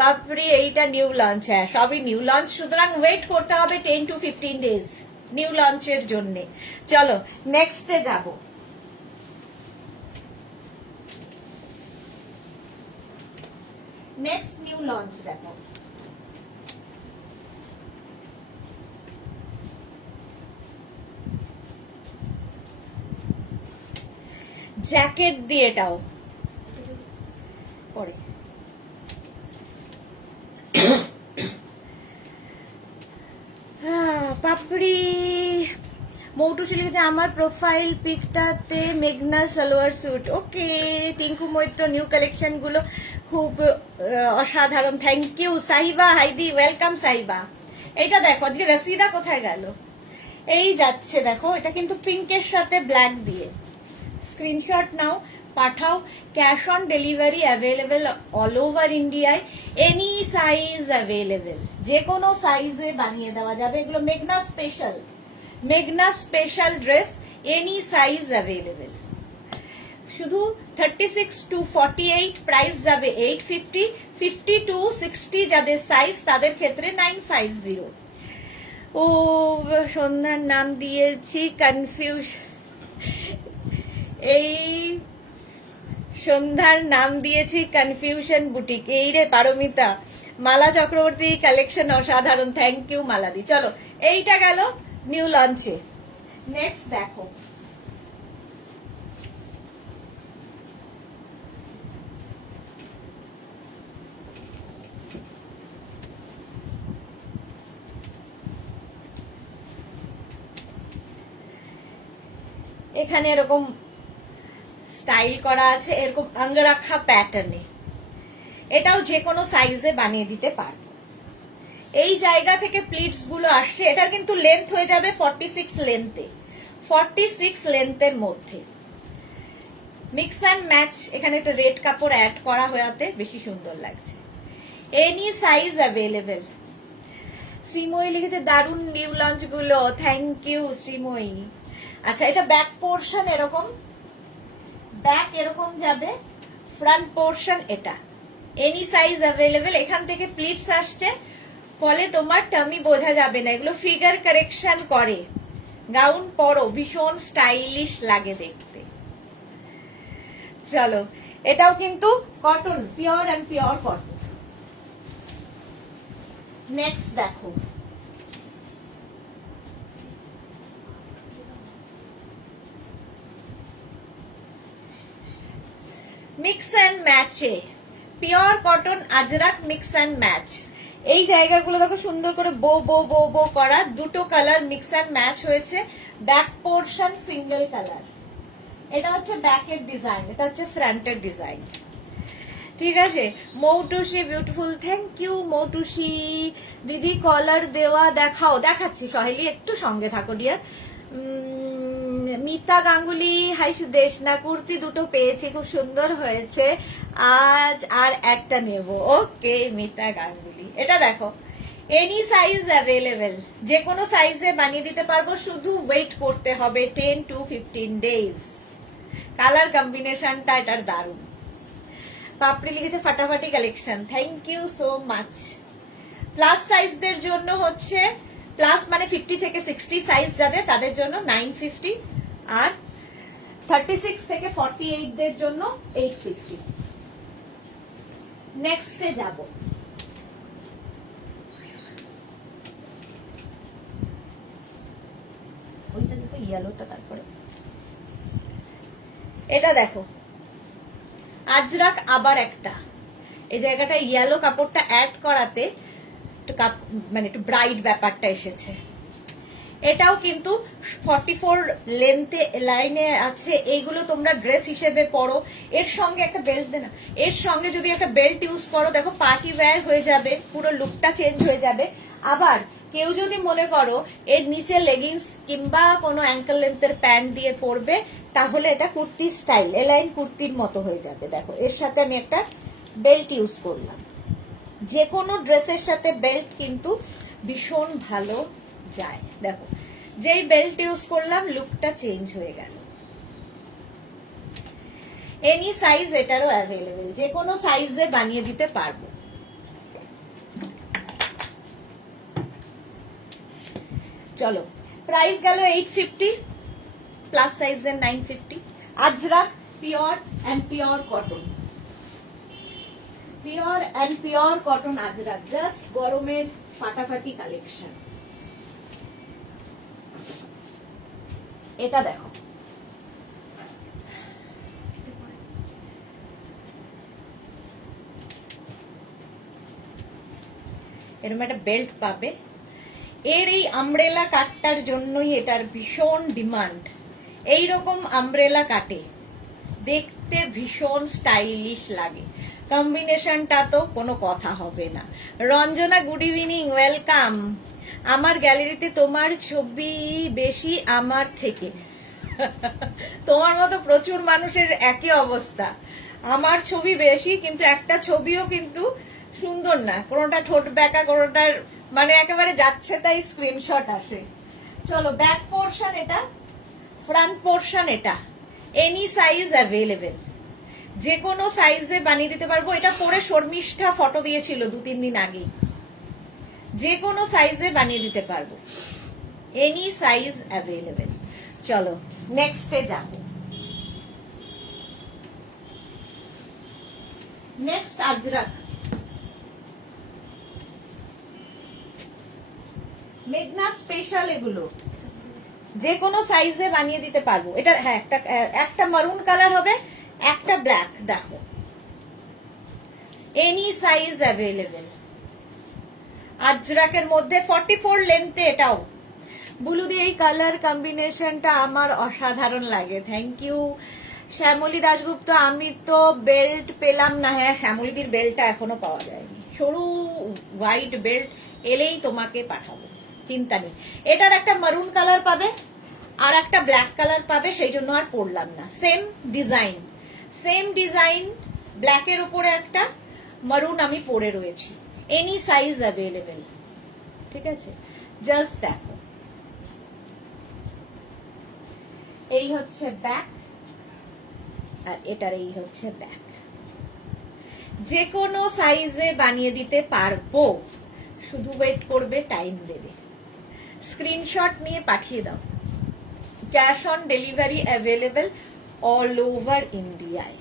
পাপড়ি এইটা নিউ লঞ্চ, হ্যাঁ সবই নিউ লঞ্চ, সুতরাং ওয়েট করতে হবে 10 to 15 ডেজ নিউ লঞ্চের জন্য। চলো নেক্সটে যাব। নেক্সট নিউ লঞ্চ দেখো, জ্যাকেট দিয়ে, এটাও পরে পাপড়ি। মৌটুসি লিখেছে, আমার প্রোফাইল পিকটাতে মেঘনা salwar suit. Okay, Tinku Maitra, new collection গুলো খুব অসাধারণ, থ্যাংক ইউ। সাহিবা হাইদি, ওয়েলকাম সাহিবা। এটা দেখো, আজকে রসিদা কোথায় গেল? এই যাচ্ছে দেখো, এটা কিন্তু পিঙ্কের সাথে ব্ল্যাক দিয়ে। স্ক্রিনশট নাও, পাঠাও। Cash on delivery available all over ইন্ডিয়ায়, এনি সাইজ অ্যাভেলেবেল, যে কোনো সাইজে বানিয়ে দেওয়া যাবে। এগুলো মেঘনা special dress, any size available. শুধু 36 to 48, প্রাইস যাবে 850। 50 to 60 যাদের সাইজ তাদের ক্ষেত্রে 950। ও সন্ধ্যার নাম দিয়েছি কনফিউজ, এই সন্ধ্যার নাম দিয়েছি কনফিউশন বুটিক। এই রে পারমিতা, মালা চক্রবর্তী কালেকশন অসাধারণ, থ্যাংক ইউ মালাদি। চলো এইটা গেল নিউ লঞ্চে। নেক্সট দেখো, এখানে এরকম স্টাইল করা আছে, এরকম অঙ্গরাখা প্যাটার্নে। এটাও যে কোনো সাইজে বানিয়ে দিতে পারবো। এই জায়গা থেকে প্লিটস গুলো আসছে, এটার কিন্তু লেন্থ হয়ে যাবে 46 লেন্থে, 46 লেন্থের মধ্যে। মিক্স অ্যান্ড ম্যাচ, এখানে একটা রেড কাপড় অ্যাড করা হয়েতে বেশি সুন্দর লাগছে। Any size available. শ্রীময়ী লিখেছে, দারুণ নিউ লঞ্চ গুলো, থ্যাংক ইউ শ্রীময়ী। আচ্ছা, এটা ব্যাক পোর্শন এরকম, ব্যাক এরকম যাবে, ফ্রন্ট পোর্শন এটা, এনি সাইজ অ্যাভেলেবেল। এখান থেকে প্লিটস আসছে, ফলে তোমার টামি বোঝা যাবে না। এগুলো ফিগার কারেকশন করে, গাউন পরো, ভীষণ স্টাইলিশ লাগে দেখতে। চলো, এটাও কিন্তু cotton, pure and pure cotton. Next দেখো, মিক্স অ্যান্ড ম্যাচে pure cotton ajrakh mix and match. এই জায়গাগুলো দেখো সুন্দর করে বো বো বো বো করা, দুটো কালার মিক্স অ্যান্ড ম্যাচ হয়েছে। ব্যাক পোর্শন সিঙ্গেল কালার, এটা হচ্ছে ব্যাকের ডিজাইন, এটা হচ্ছে ফ্রন্টের ডিজাইন। ঠিক আছে, Moutusi beautiful, thank you Moutusi দিদি। কলার দেওয়া দেখাও, দেখাচ্ছি সহেলি, একটু সঙ্গে থাকো ডিয়ার। মিতা গাঙ্গুলি, হাই সুদেশ না, কুর্তি দুটো পেয়েছি, খুব সুন্দর হয়েছে, আজ আর একটা নেব। ওকে মিতা গাঙ্গুলি, এটা দেখো এনি সাইজ অ্যাভেলেবেল, যে কোনো সাইজে বানিয়ে দিতে পারবো, শুধু ওয়েট করতে হবে 10 to 15 days। কালার কম্বিনেশনটা এটার দারুণ। পাপড়ি লিখেছে ফাটাফাটি collection, thank you so much. Plus সাইজদের জন্য হচ্ছে, প্লাস মানে 50 থেকে 60 সাইজ যাদের, তাদের জন্য 950, আর 36 থেকে 48 দের জন্য 850। নেক্সটে যাব, ওইটা দেখো ইয়েলোটা, তারপরে এটা দেখো আজরাক, আবার একটা এই জায়গাটা ইয়েলো কাপড়টা অ্যাড করাতে মানে একটু ব্রাইট ব্যাপারটা এসেছে। এটাও কিন্তু 44 লেন্থে লাইনে আছে। এইগুলো তোমরা ড্রেস হিসেবে পরো, এর সঙ্গে একটা বেল্ট দেনা, এর সঙ্গে যদি একটা বেল্ট ইউজ করো, দেখো পার্টি ওয়্যার হয়ে যাবে, পুরো লুকটা চেঞ্জ হয়ে যাবে। আবার কেউ যদি মনে করো এর নিচে লেগিংস কিংবা কোনো অ্যাঙ্কেল লেন্থের প্যান্ট দিয়ে পরবে, তাহলে এটা কুর্তি স্টাইল, এলাইন কুর্তির মতো হয়ে যাবে। দেখো এর সাথে আমি একটা বেল্ট ইউজ করলাম, যে কোনো ড্রেসের সাথে বেল্ট কিন্তু ভীষণ ভালো যায়। দেখো যেই বেল্ট ইউজ করলাম, লুকটা চেঞ্জ হয়ে গেল। এনি সাইজ এটারও অ্যাভেলেবেল, যে কোনো সাইজে বানিয়ে দিতে পারবো। চলো, প্রাইস গেল 850, প্লাস সাইজের 950। Ajrak pure and pure cotton, pure and pure cotton Ajrak, just গরমের ফাটাফাটি কালেকশন। এটা দেখো, এরকম একটা বেল্ট পাবে। এর এই আমব্রেলা কাটটার জন্যই এটার ভীষণ ডিমান্ড। এইরকম আমব্রেলা কাটে দেখতে ভীষণ স্টাইলিশ লাগে, কম্বিনেশনটা তো কোনো কথা হবে না। Ranjana good evening, welcome. আমার গ্যালারিতে তোমার ছবি বেশি আমার থেকে। তোমার মতো প্রচুর মানুষের একই অবস্থা, আমার ছবি বেশি, কিন্তু একটা ছবিও কিন্তু সুন্দর না, কোনোটা ঠোঁট বেঁকা, কোনোটার মানে একেবারে যাচ্ছে তাই স্ক্রিনশট আসে। চলো, ব্যাক পোর্শন এটা, ফ্রন্ট পোর্শন এটা, এনি সাইজ অ্যাভেলেবেল, যে কোনো সাইজে বানিয়ে দিতে পারবো। এটা পরে শর্মিষ্ঠা ফটো দিয়েছিল 2-3 দিন আগে, যে কোনো সাইজে বানিয়ে দিতে পারবো, এনি সাইজ অ্যাভেলেবেল। চলো নেক্সটে যাব। নেক্সট আজরাক, মেঘনা স্পেশাল, এগুলো যে কোনো সাইজে বানিয়ে দিতে পারবো। এটা হ্যাঁ, একটা মারুন কালার হবে, একটা ব্ল্যাক। দেখো এনি সাইজ অ্যাভেলেবেল, আজরাকের মধ্যে 44 লেন্থে। এটাও বুলুদি, এই কালার কম্বিনেশনটা আমার অসাধারণ লাগে, থ্যাংক ইউ। শ্যামলী দাশগুপ্ত, আমি তো বেল্ট পেলাম না। হ্যাঁ, শ্যামলীদির বেল্টটা এখনো পাওয়া যায়নি, সরু হোয়াইট বেল্ট এলেই তোমাকে পাঠাবো, চিন্তা নেই। এটার একটা মারুন কালার পাবে আর একটা ব্ল্যাক কালার পাবে, সেই জন্য আর পরলাম না। সেম ডিজাইন, ব্ল্যাকের উপরে একটা মারুন আমি পরে রয়েছি, এনি সাইজ অ্যাভেলেবেল। ঠিক আছে, জাস্ট দেখো, এই হচ্ছে ব্যাক আর এটার এই হচ্ছে ব্যাক। যে কোনো সাইজে বানিয়ে দিতে পারবো, শুধু ওয়েট করবে, টাইম দেবে। স্ক্রিনশট নিয়ে পাঠিয়ে দাও। Cash on delivery available all over ইন্ডিয়ায়।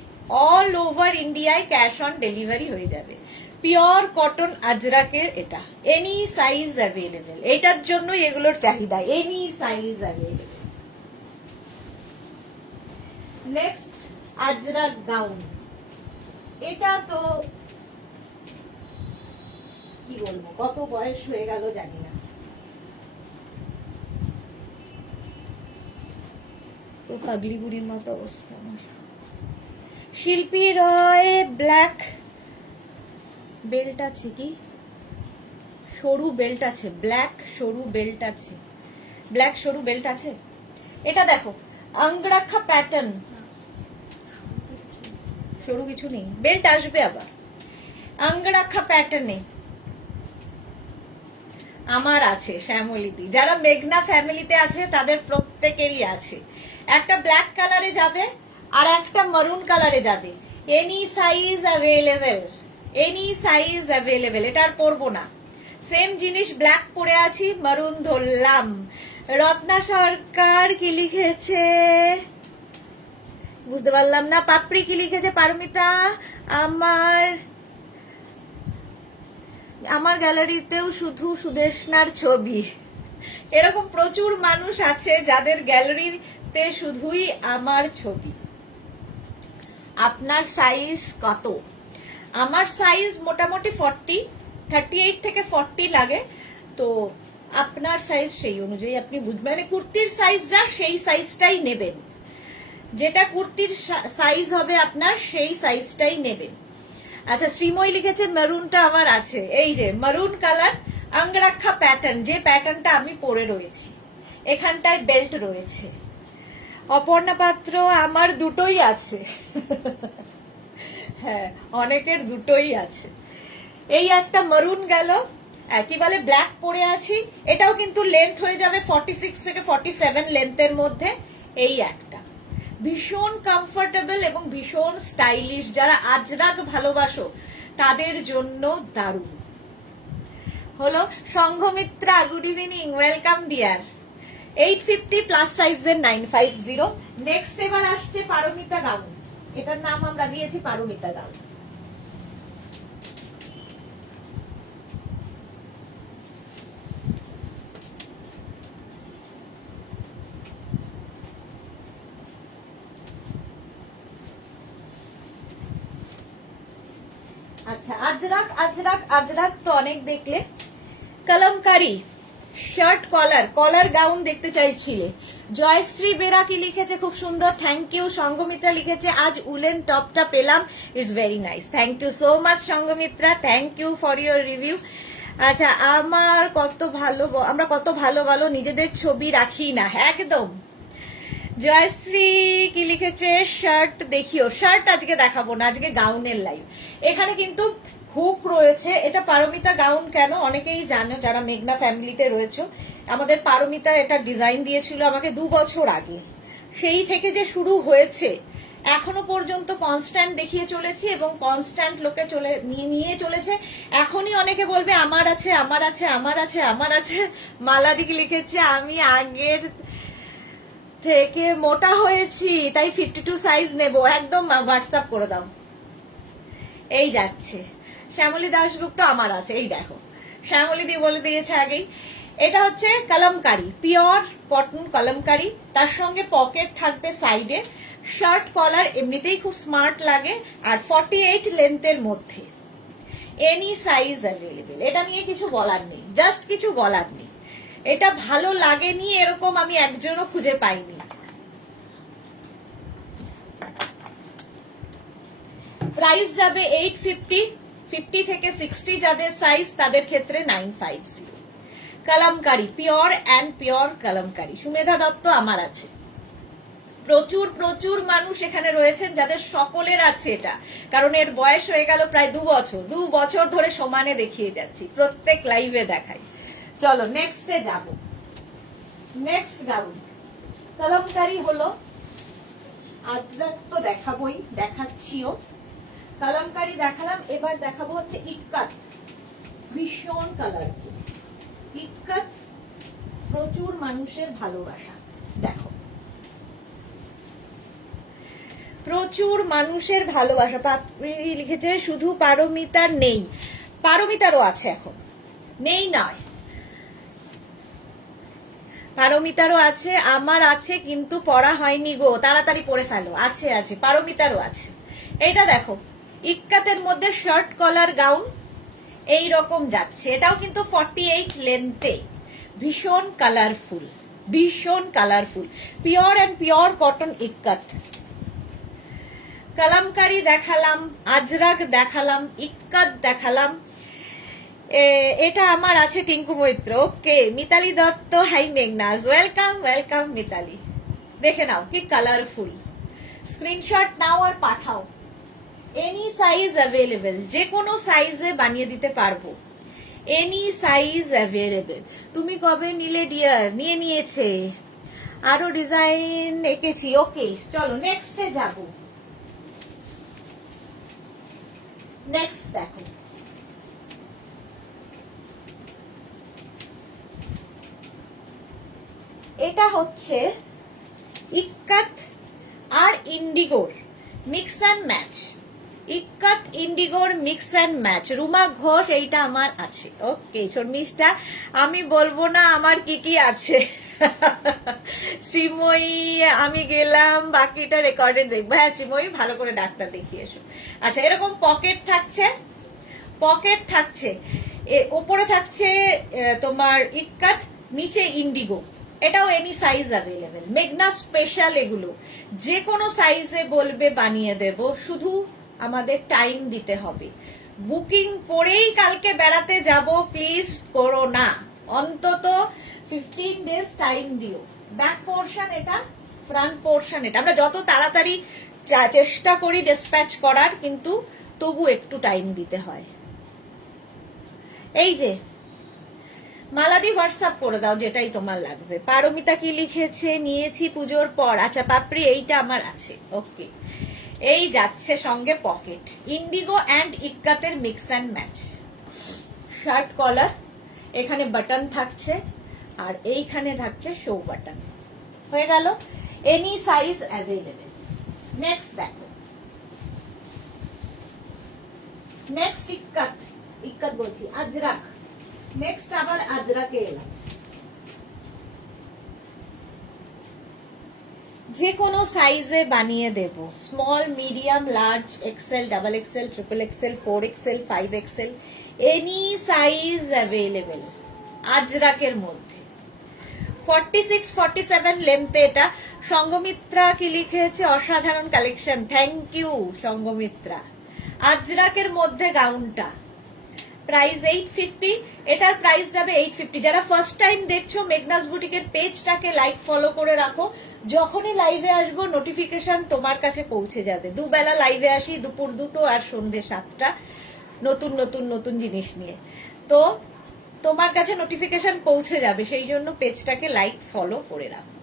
অল ওভার ইন্ডিয়ায় ক্যাশ অন ডেলিভারি হয়ে যাবে। পিওর কটন আজরাকের এটা, এনি সাইজ অ্যাভেলেবেল। এটার জন্য এগুলোর চাহিদা, any size available. Next Ajrak gown, এটা তো কি বলবো, কত বয়স হয়ে গেল জানি না, তো পাগলি বুড়ির মতো অবস্থা আমার। শিল্পী রয় ব্ল্যাক বেল্ট আছে, কি সরু বেল্ট আছে, ব্ল্যাক সরু বেল্ট আছে, ব্ল্যাক সরু বেল্ট আছে। এটা দেখো অঙ্গরাখা প্যাটার্ন, সরু কিছু নেই, বেল্ট আসবে আবার। অঙ্গরাখা প্যাটার্নে আমার আছে, শ্যামলিদি, যারা মেঘনা ফ্যামিলিতে আছে তাদের প্রত্যেকেরই আছে। একটা ব্ল্যাক কালারে যাবে আর একটা মারুন কালারে যাবে, any size available, any size available. এটা আর পরবো না, সেম জিনিস ব্ল্যাক পরে আছি, মারুন ধরলাম। রত্না সরকার কি লিখেছে বুঝতে পারলাম না। পাপড়ি কি লিখেছে পারমিতা, আমার গ্যালারিতেও শুধু সুদেশনার ছবি। এরকম প্রচুর মানুষ আছে যাদের গ্যালারিতে শুধুই আমার ছবি। আপনার সাইজ কত? আমার সাইজ মোটামুটি 38 থেকে 40 লাগে, তো আপনার সাইজ সেই অনুযায়ী আপনি বুঝবেন, মানে কুর্তির সাইজ যা সেই সাইজটাই নেবেন, যেটা কুর্তির সাইজ হবে আপনার সেই সাইজটাই নেবেন। আচ্ছা, শ্রীময়ী লিখেছে মেরুনটা আমার আছে, এই যে মেরুন কালার অঙ্গরাখা প্যাটার্ন, যে প্যাটার্নটা আমি পরে রয়েছি, এখানটায় বেল্ট রয়েছে। অপর্ণা পাত্র, আমার দুটোই আছে। হ্যাঁ, অনেকের দুটোই আছে। এই একটা মেরুন গেল, কি বলে ব্ল্যাক পরে আছি, এটাও কিন্তু লেন্থ হয়ে যাবে 46 থেকে 47 লেন্থের মধ্যে। এই একটা ভীষণ কমফোর্টেবল এবং ভীষণ স্টাইলিশ, যারা আজরাক ভালোবাসো তাদের জন্য দারুণ হলো। Sanghamitra, good evening, welcome dear. 850 plus সাইজের 950। নেক্সট এবার আসছে পারমিতা গাউন, এটার নাম আমরা দিয়েছি পারমিতা গাউন। আচ্ছা, আজরাক আজরাক আজরাক তো অনেক দেখলে। কলমকারি শার্ট কলার গাউন দেখতে চাইছিলে। জয়শ্রী বেরা কি লিখেছে, খুব সুন্দর, থ্যাংক ইউ। সংঘমিত্রা লিখেছে আজ উলেন টপটা পেলাম, is very nice, thank you so much Sanghamitra, thank you for your review. আচ্ছা, আমরা কত ভালো ভালো নিজেদের ছবি রাখি না, একদম। জয়শ্রী কি লিখেছে, শার্ট দেখিও। শার্ট আজকে দেখাবো না, আজকে গাউনের লাইভ। এখানে কিন্তু হুক রয়েছে, এটা পারমিতা গাউন কেন অনেকেই জানো যারা মেঘনা ফ্যামিলিতে রয়েছে। আমাদের পারমিতা এটা ডিজাইন দিয়েছিল আমাকে 2 বছর আগে, সেই থেকে যে শুরু হয়েছে এখনো পর্যন্ত কনস্ট্যান্ট দেখিয়ে চলেছি এবং কনস্ট্যান্ট লোকে নিয়ে চলেছে। এখনই অনেকে বলবে আমার আছে আমার আছে আমার আছে আমার আছে। মালাদিক লিখেছে আমি আগের থেকে মোটা হয়েছি তাই 52 সাইজ নেব, একদম হোয়াটসঅ্যাপ করে দাও। এই যাচ্ছে শ্যামলী দাশগুপ্ত, আমার আছে, এই দেখো শ্যামলী দি বলে দিয়েছে আগেই। এটা হচ্ছে কলমকারি, পিওর কটন কলমকারি, তার সঙ্গে পকেট থাকবে সাইডে। শার্ট কলার এমনিতেই খুব স্মার্ট লাগে, আর 48 লেন্থের মধ্যে, এনি সাইজ অ্যাভেলেবেল। এটা নিয়ে কিছু বলার নেই, জাস্ট কিছু বলার নেই। এটা ভালো লাগেনি এরকম আমি একজনও খুঁজে পাইনি। প্রাইস যাবে 850, 50 থেকে 60 যাদের সাইজ তাদের ক্ষেত্রে 950। Kalamkari, pure and pure kalamkari. Sumedha Dutta, আমার আছে। প্রচুর প্রচুর মানুষ এখানে রয়েছেন যাদের সকলের আছে এটা, কারণ এর বয়স হয়ে গেল প্রায় 2 বছর ধরে সমানে দেখিয়ে যাচ্ছি, প্রত্যেক লাইভে দেখাই। চলো নেক্সটে যাব। নেক্সট গাউন কলমকারি হলো, আজরাক তো দেখাবোই, দেখাচ্ছিও। কলমকারি দেখালাম, এবার দেখাবো হচ্ছে ইক্কাত, ভীষণ কালারফুল ইক্কাত, প্রচুর মানুষের ভালোবাসা। দেখো প্রচুর মানুষের ভালোবাসা। পাপড়ি লিখেছে শুধু পারমিতার নেই, পারমিতারও আছে এখন, নেই নয়, পারমিতারও আছে, আমার আছে কিন্তু পড়া হয়নি গো, তাড়াতাড়ি পড়ে ফেলো। আছে আছে, পারমিতারও আছে। এইটা দেখো, ইক্কাতের মধ্যে শার্ট কলার গাউন এই রকম যাচ্ছে, এটাও কিন্তু 48 লেন্থে, ভীষণ কালারফুল, ভীষণ colourful, pure and pure cotton ikat. Kalamkari দেখালাম, আজরাক দেখালাম, ইক্কাত দেখালাম। এটা আমার আছে Tinku Maitra. Okay, Mitali Dutta, hi Meghnaz, welcome welcome Mitali. দেখে নাও কি কালারফুল, স্ক্রিনশট নাও আর পাঠাও। এনি সাইজ অ্যাভেলেবেল, যে কোনো সাইজে বানিয়ে দিতে পারবো, এনি সাইজ অ্যাভেলেবেল। তুমি কবে নিলে ডিয়ার? নিয়ে নিয়েছে, আরো ডিজাইন এঁকেছি। ওকে চলো নেক্সটে যাব। নেক্সট দেখো, এটা হচ্ছে ইক্কাত আর ইন্ডিগোর মিক্স অ্যান্ড ম্যাচ, ইক্কাত ইন্ডিগোর mix and match. Ruma Ghosh, এইটা আমার আছে। ওকে শর্মিষ্ঠা, আমি বলবো না আমার কি কি আছে। শ্রীময়ী, আমি গেলাম, বাকিটা রেকর্ডেড দেখবো। হ্যাঁ শ্রীময়ী, ভালো করে ডাক্তার দেখিয়ে এসো। আচ্ছা, এরকম পকেট থাকছে, পকেট থাকছে, ওপরে থাকছে তোমার ইক্কাত, নিচে ইন্ডিগো। এটাও এনি সাইজ অ্যাভেলেবেল, মেঘনা স্পেশাল। এগুলো যে কোনো সাইজে বলবে বানিয়ে দেব, শুধু আমাদের টাইম দিতে হবে। বুকিং করেই কালকে বেড়াতে যাব প্লিজ করো না, অন্তত 15 ডেজ টাইম দিও। ব্যাক পোর্শন এটা, ফ্রন্ট পোর্শন এটা। আমরা যত তাড়াতাড়ি চেষ্টা করি ডিসপ্যাচ করার, কিন্তু তবু একটু টাইম দিতে হয়। এই যে মালাদি, হোয়াটসঅ্যাপ করে দাও যেটাই তোমার লাগবে। পারমিতা কি লিখেছে? নিয়েছি পুজোর পর। আচ্ছা পাপড়ি, এইটা আমার আছে। ওকে, এই যাচ্ছে সঙ্গে পকেট, ইন্ডিগো অ্যান্ড ইক্কাতের mix and match. Shirt collar, এখানে বাটন থাকছে আর এইখানে থাকছে শো বাটন। হয়ে গেল, এনি সাইজ অ্যাভেলেবেল। নেক্সট দেখো, নেক্সট ইক্কাত, ইক্কাত বলছি আজরাক। নেক্সট আবার আজরাকে এলাম। যে কোনো সাইজে বানিয়ে দেব, small, medium, large, XL, double XL, triple XL, 4 XL, 5 XL, any size available আজরাকের মধ্যে। 46, 47 লেন্থে এটা। সঙ্গমিত্রা কি লিখেছে? অসাধারণ কালেকশন, থ্যাংক ইউ সঙ্গমিত্রা। আজরাকের মধ্যে গাউনটা প্রাইস 850, এটার প্রাইস যাবে 850। যারা ফার্স্ট টাইম দেখছো, মেঘনাস বুটিকের পেজটাকে লাইক ফলো করে রাখো, যখনই লাইভে আসবো নোটিফিকেশন তোমার কাছে পৌঁছে যাবে। দুবেলা লাইভে আসি, দুপুর 2টো আর সন্ধ্যে 7টা, নতুন নতুন নতুন জিনিস নিয়ে, তো তোমার কাছে নোটিফিকেশন পৌঁছে যাবে, সেই জন্য পেজটাকে লাইক ফলো করে রাখো।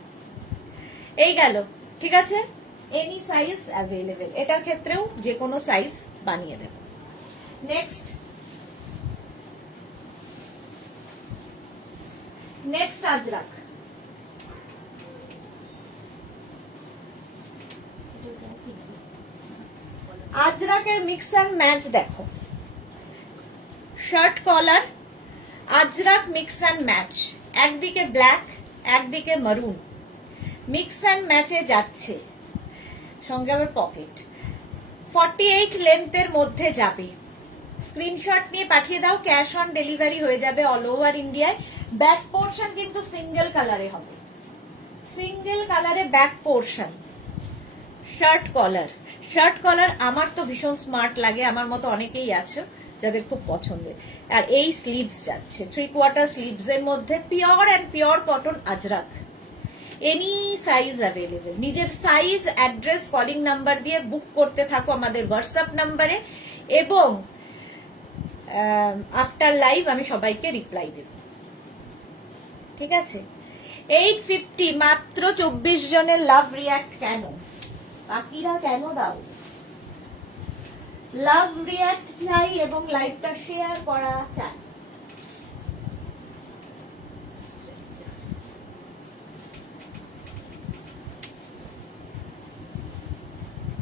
এই গেল, ঠিক আছে। এনি সাইজ অ্যাভেলেবেল, এটার ক্ষেত্রেও যে কোনো সাইজ বানিয়ে দেব। Next, next ajrakh. আজরাকের মিক্স অ্যান্ড ম্যাচ দেখো, shirt collar, ajrakh mix and match. একদিকে ব্ল্যাক, একদিকে মারুন, মিক্স অ্যান্ড ম্যাচে যাচ্ছে, সঙ্গে আবার পকেট। 48 লেন্থের মধ্যে যাবে। স্ক্রিনশট নিয়ে পাঠিয়ে দাও, ক্যাশ অন ডেলিভারি হয়ে যাবে অল ওভার ইন্ডিয়ায়। ব্যাক পোর্শন কিন্তু সিঙ্গেল কালারে হবে, সিঙ্গেল কালারে back portion. Shirt collar, shirt collar আমার তো ভীষণ স্মার্ট লাগে, আমার মতো অনেকেই আছে যাদের খুব পছন্দের। আর এই স্লিভস যাচ্ছে 3/4 স্লিভস এর মধ্যে, pure and pure cotton Ajrak. Any size available. নিজের সাইজ, অ্যাড্রেস, কলিং নাম্বার দিয়ে বুক করতে থাকো আমাদের হোয়াটসঅ্যাপ নাম্বারে, এবং আফটার লাইভ আমি সবাইকে রিপ্লাই দেব, ঠিক আছে। 850, মাত্র 24 জনের লাভ রিয়াক্ট। কেন বাকিরা কেন দাও? লাভ রিয়াক্ট চাই এবং লাইভটা শেয়ার করা চাই।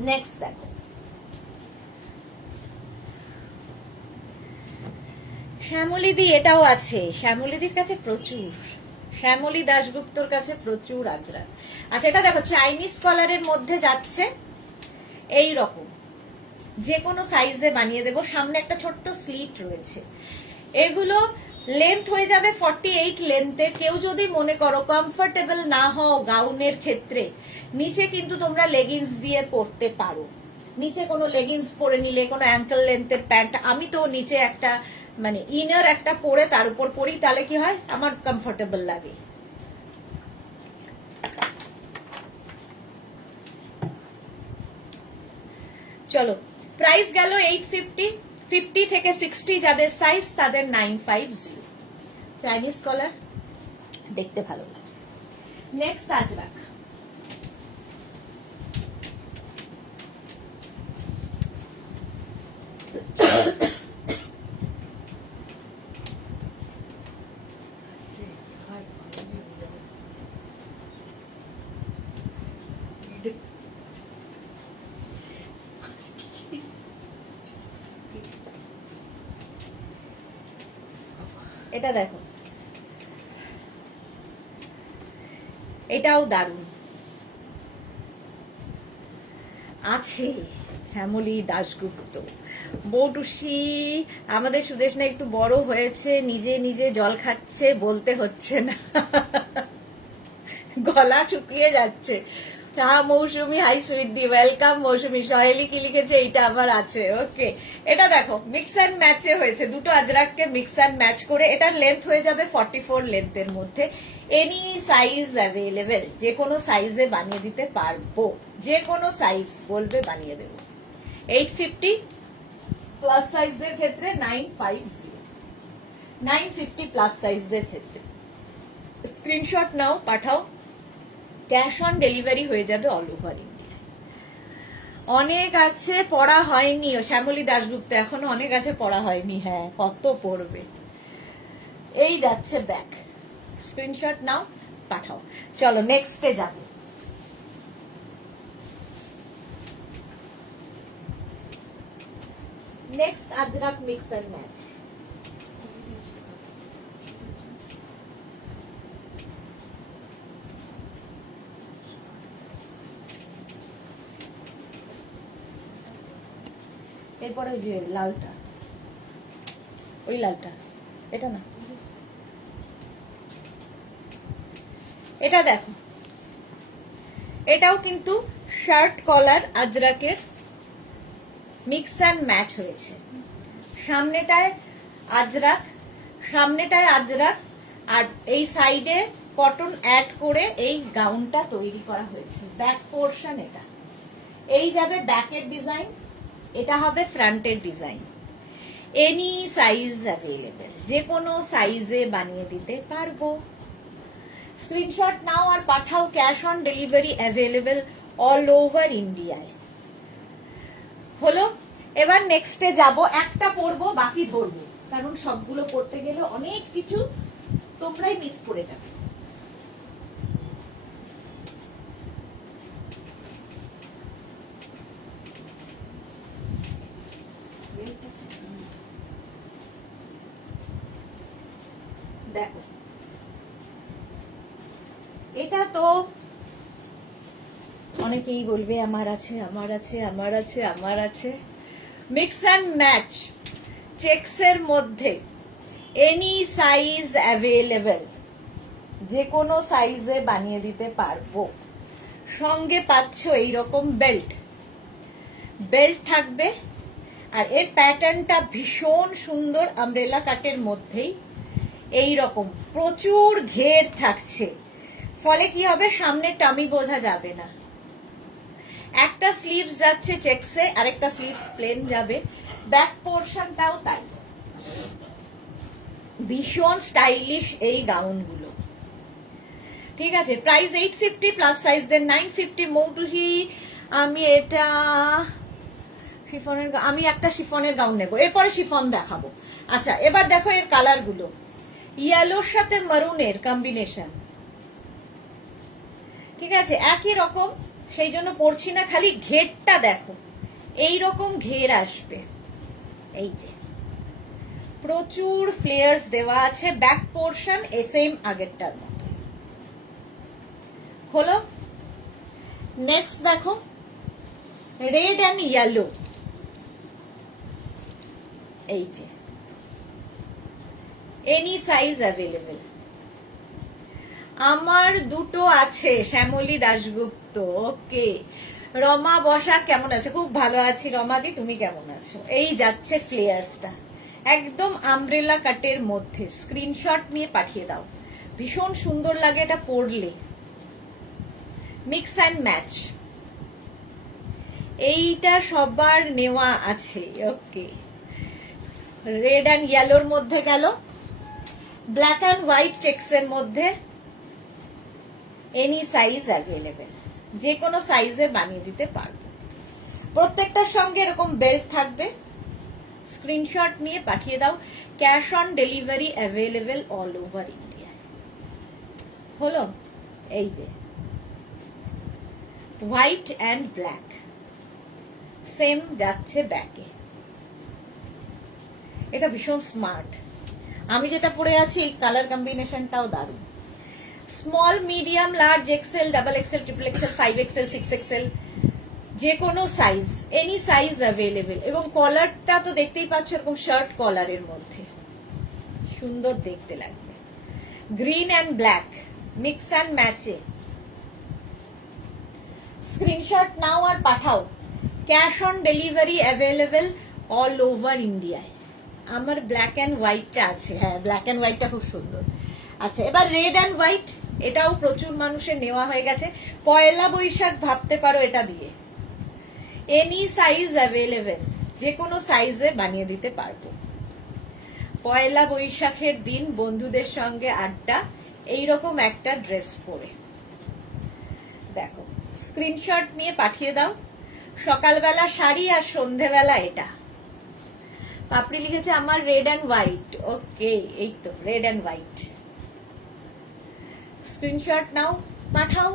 নেক্সট দেখো, শ্যামলীদি এটাও আছে, শ্যামলীদির কাছে প্রচুর, শ্যামলী দাশগুপ্তর কাছে প্রচুর আজরাক। আচ্ছা এটা দেখো চাইনিজ কলারের মধ্যে যাচ্ছে এই রকম, যে কোনো সাইজে বানিয়ে দেবো, সামনে একটা ছোট্ট স্লিট রয়েছে। এগুলো লেন্থ হয়ে যাবে 48 লেন্থের। কেউ যদি মনে করো কমফোর্টেবল না হও গাউনের ক্ষেত্রে, নিচে কিন্তু তোমরা লেগিংস দিয়ে পরতে পারো। নিচে কোনো লেগিংস পরে নিলে, কোনো অ্যাঙ্কেল লেন্থের প্যান্ট, আমি তো নিচে একটা মানে ইনার একটা পরে তার উপর পরি, তাহলে কি হয় আমার কমফোর্টেবল লাগে। চলো প্রাইস গেল 850, 50 থেকে 60 যাদের সাইজ তাদের 950। চাইনিজ কলার দেখতে ভালো লাগে। নেক্সট আজরাক, এটা দেখো, এটাও দারুণ আছে। শ্যামলী দাশগুপ্ত বৌটুসি, আমাদের সুদেশনা একটু বড় হয়েছে, নিজে নিজে জল খাচ্ছে, বলতে হচ্ছে না, গলা শুকিয়ে যাচ্ছে। হ্যাঁ মৌসুমি, হাই সুইট দি, ওয়েলকাম মৌসুমি। সহেলি কি লিখেছে, এইটা আমার আছে। ওকে, এটা দেখো মিক্স অ্যান্ড ম্যাচে হয়েছে, দুটো আজরাককে মিক্স অ্যান্ড ম্যাচ করে। এটার লেন্থ হয়ে যাবে 44 লেন্থের মধ্যে। এনি সাইজ অ্যাভেলেবেল, যে কোনো সাইজে বানিয়ে দিতে পারবো, যে কোনো সাইজ বলবে বানিয়ে দেবো। 850 প্লাস সাইজদের ক্ষেত্রে 950, 950 প্লাস সাইজদের ক্ষেত্রে। স্ক্রিনশট নাও, পাঠাও, ক্যাশ অন ডেলিভারি হয়ে যাবে অল ওভার ইন্ডিয়া। অনেক আছে পড়া হয়নি, শ্যামলী দাশগুপ্ত এখনো অনেক আছে পড়া হয়নি। হ্যাঁ কত পড়বে। এই যাচ্ছে ব্যাক, স্ক্রিনশট নাও, পাঠাও। চলো নেক্সটে যাব। Next Ajrakh mix and match. এরপরে ওই যে লালটা, ওই লালটা, এটা না, এটা দেখো, এটাও কিন্তু শার্ট কলার আজরাকের মিক্স অ্যান্ড ম্যাচ হয়েছে। সামনেটায় আজরাক, সামনেটায় আজরাক, আর এই সাইডে কটন অ্যাড করে এই গাউনটা তৈরি করা হয়েছে। ব্যাক পোর্শন এটা, এই যাবে ব্যাকের ডিজাইন, এটা হবে ফ্রন্টের ডিজাইন। এনি সাইজ অ্যাভেলেবেল, যে কোনো সাইজে বানিয়ে দিতে পারবো। স্ক্রিনশট নাও আর পাঠাও, cash on delivery available all over ইন্ডিয়ায়। হলো, এবার নেক্সটে যাব। একটা পরবো, বাকি ধরবো, কারণ সবগুলো পড়তে গেলে অনেক কিছু তোমরাই মিস করে যাবে। দেখো এটা তো অনেকেই বলবে আমার আছে, আমার আছে, আমার আছে, আমার আছে। মিক্স অ্যান্ড ম্যাচ চেক্সের মধ্যে এনি সাইজ অ্যাভেলেবেল, যে কোনো সাইজে বানিয়ে দিতে পারবো। সঙ্গে পাচ্ছ এইরকম বেল্ট, বেল্ট থাকবে। আর এর প্যাটার্নটা ভীষণ সুন্দর, আমব্রেলা কাটের মধ্যেই এই রকম প্রচুর ঘের থাকছে, ফলে কি হবে সামনে টামি বোঝা যাবে না। একটা স্লিভস যাচ্ছে চেক্সে, আরেকটা স্লিভস প্লেন যাবে। ব্যাক পোর্শনটাও তাই, ভীষণ স্টাইলিশ এই গাউনগুলো। ঠিক আছে, প্রাইস 850 প্লাস সাইজদের 950। মৌটুসি, আমি এটা শিফনের, আমি একটা শিফনের গাউন নেবো, এরপরে শিফন দেখাবো। আচ্ছা এবার দেখো এর কালার গুলো, ইয়েলোর সাথে মারুনের কম্বিনেশন। ঠিক আছে, একই রকম সেই জন্য পরছি না, খালি ঘেরটা দেখো, এই রকম ঘের আসবে। এই যে প্রচুর ফ্লেয়ার্স দেওয়া আছে, ব্যাক পোর্শন সেম আগেরটার মতো হলো। নেক্সট দেখো রেড অ্যান্ড ইয়েলো, এই যে এনি সাইজ অ্যাভেলেবেল। আমার দুটো আছে, শ্যামলী দাশগুপ্ত। ওকে, রমা বসা কেমন আছে? খুব ভালো আছি রমাদি, তুমি কেমন আছো? এই যাচ্ছে ফ্লেয়ার্সটা, একদম আমব্রেলা কাটের মধ্যে। স্ক্রিনশট নিয়ে পাঠিয়ে দাও, ভীষণ সুন্দর লাগে এটা পরলে। মিক্স অ্যান্ড ম্যাচ, এইটা সবার নেওয়া আছে। ওকে, রেড অ্যান্ড ইয়েলোর মধ্যে গেল, ব্ল্যাক অ্যান্ড হোয়াইট চেক্স এর মধ্যে, এনি সাইজ অ্যাভেলেবেল, যে কোনো সাইজে বানিয়ে দিতে পারবো। প্রত্যেকটার সঙ্গে এরকম বেল্ট থাকবে। স্ক্রিনশট নিয়ে পাঠিয়ে দাও, cash on delivery available all over India. হলো, এই যে হোয়াইট অ্যান্ড ব্ল্যাক সেম যাচ্ছে ব্যাকে। এটা ভীষণ স্মার্ট। আমি যেটা পরে আছি কালার কম্বিনেশনটাও দারুণ। Small, medium, large, XL, double XL, triple XL, 5XL, 6XL, যে কোনো সাইজ, এনি সাইজ অ্যাভেলেবেল। এবং কলারটা তো দেখতেই পাচ্ছ, এরকম শার্ট কলারের মধ্যে সুন্দর দেখতে লাগবে। Green and black mix and ম্যাচে। স্ক্রিনশট নাও আর পাঠাও, cash on delivery available all over ইন্ডিয়ায়। আমার ব্ল্যাক অ্যান্ড হোয়াইটটা আছে, হ্যাঁ ব্ল্যাক অ্যান্ড হোয়াইটটা খুব সুন্দর। আচ্ছা, এবার রেড অ্যান্ড হোয়াইট, এটাও প্রচুর মানুষের নেওয়া হয়ে গেছে। পয়লা বৈশাখ ভাবতে পারো এটা দিয়ে, এনি সাইজ অ্যাভেলেবেল, যে কোনো সাইজে বানিয়ে দিতে পারবো। পয়লা বৈশাখের দিন বন্ধুদের সঙ্গে আড্ডা, এইরকম একটা ড্রেস পরে দেখো। স্ক্রিনশট নিয়ে পাঠিয়ে দাও, সকালবেলা শাড়ি আর সন্ধেবেলা এটা। পাপড়ি লিখেছে আমার রেড অ্যান্ড হোয়াইট। ওকে, এই তো রেড অ্যান্ড হোয়াইট। স্ক্রিনশট নাও, পাঠাও,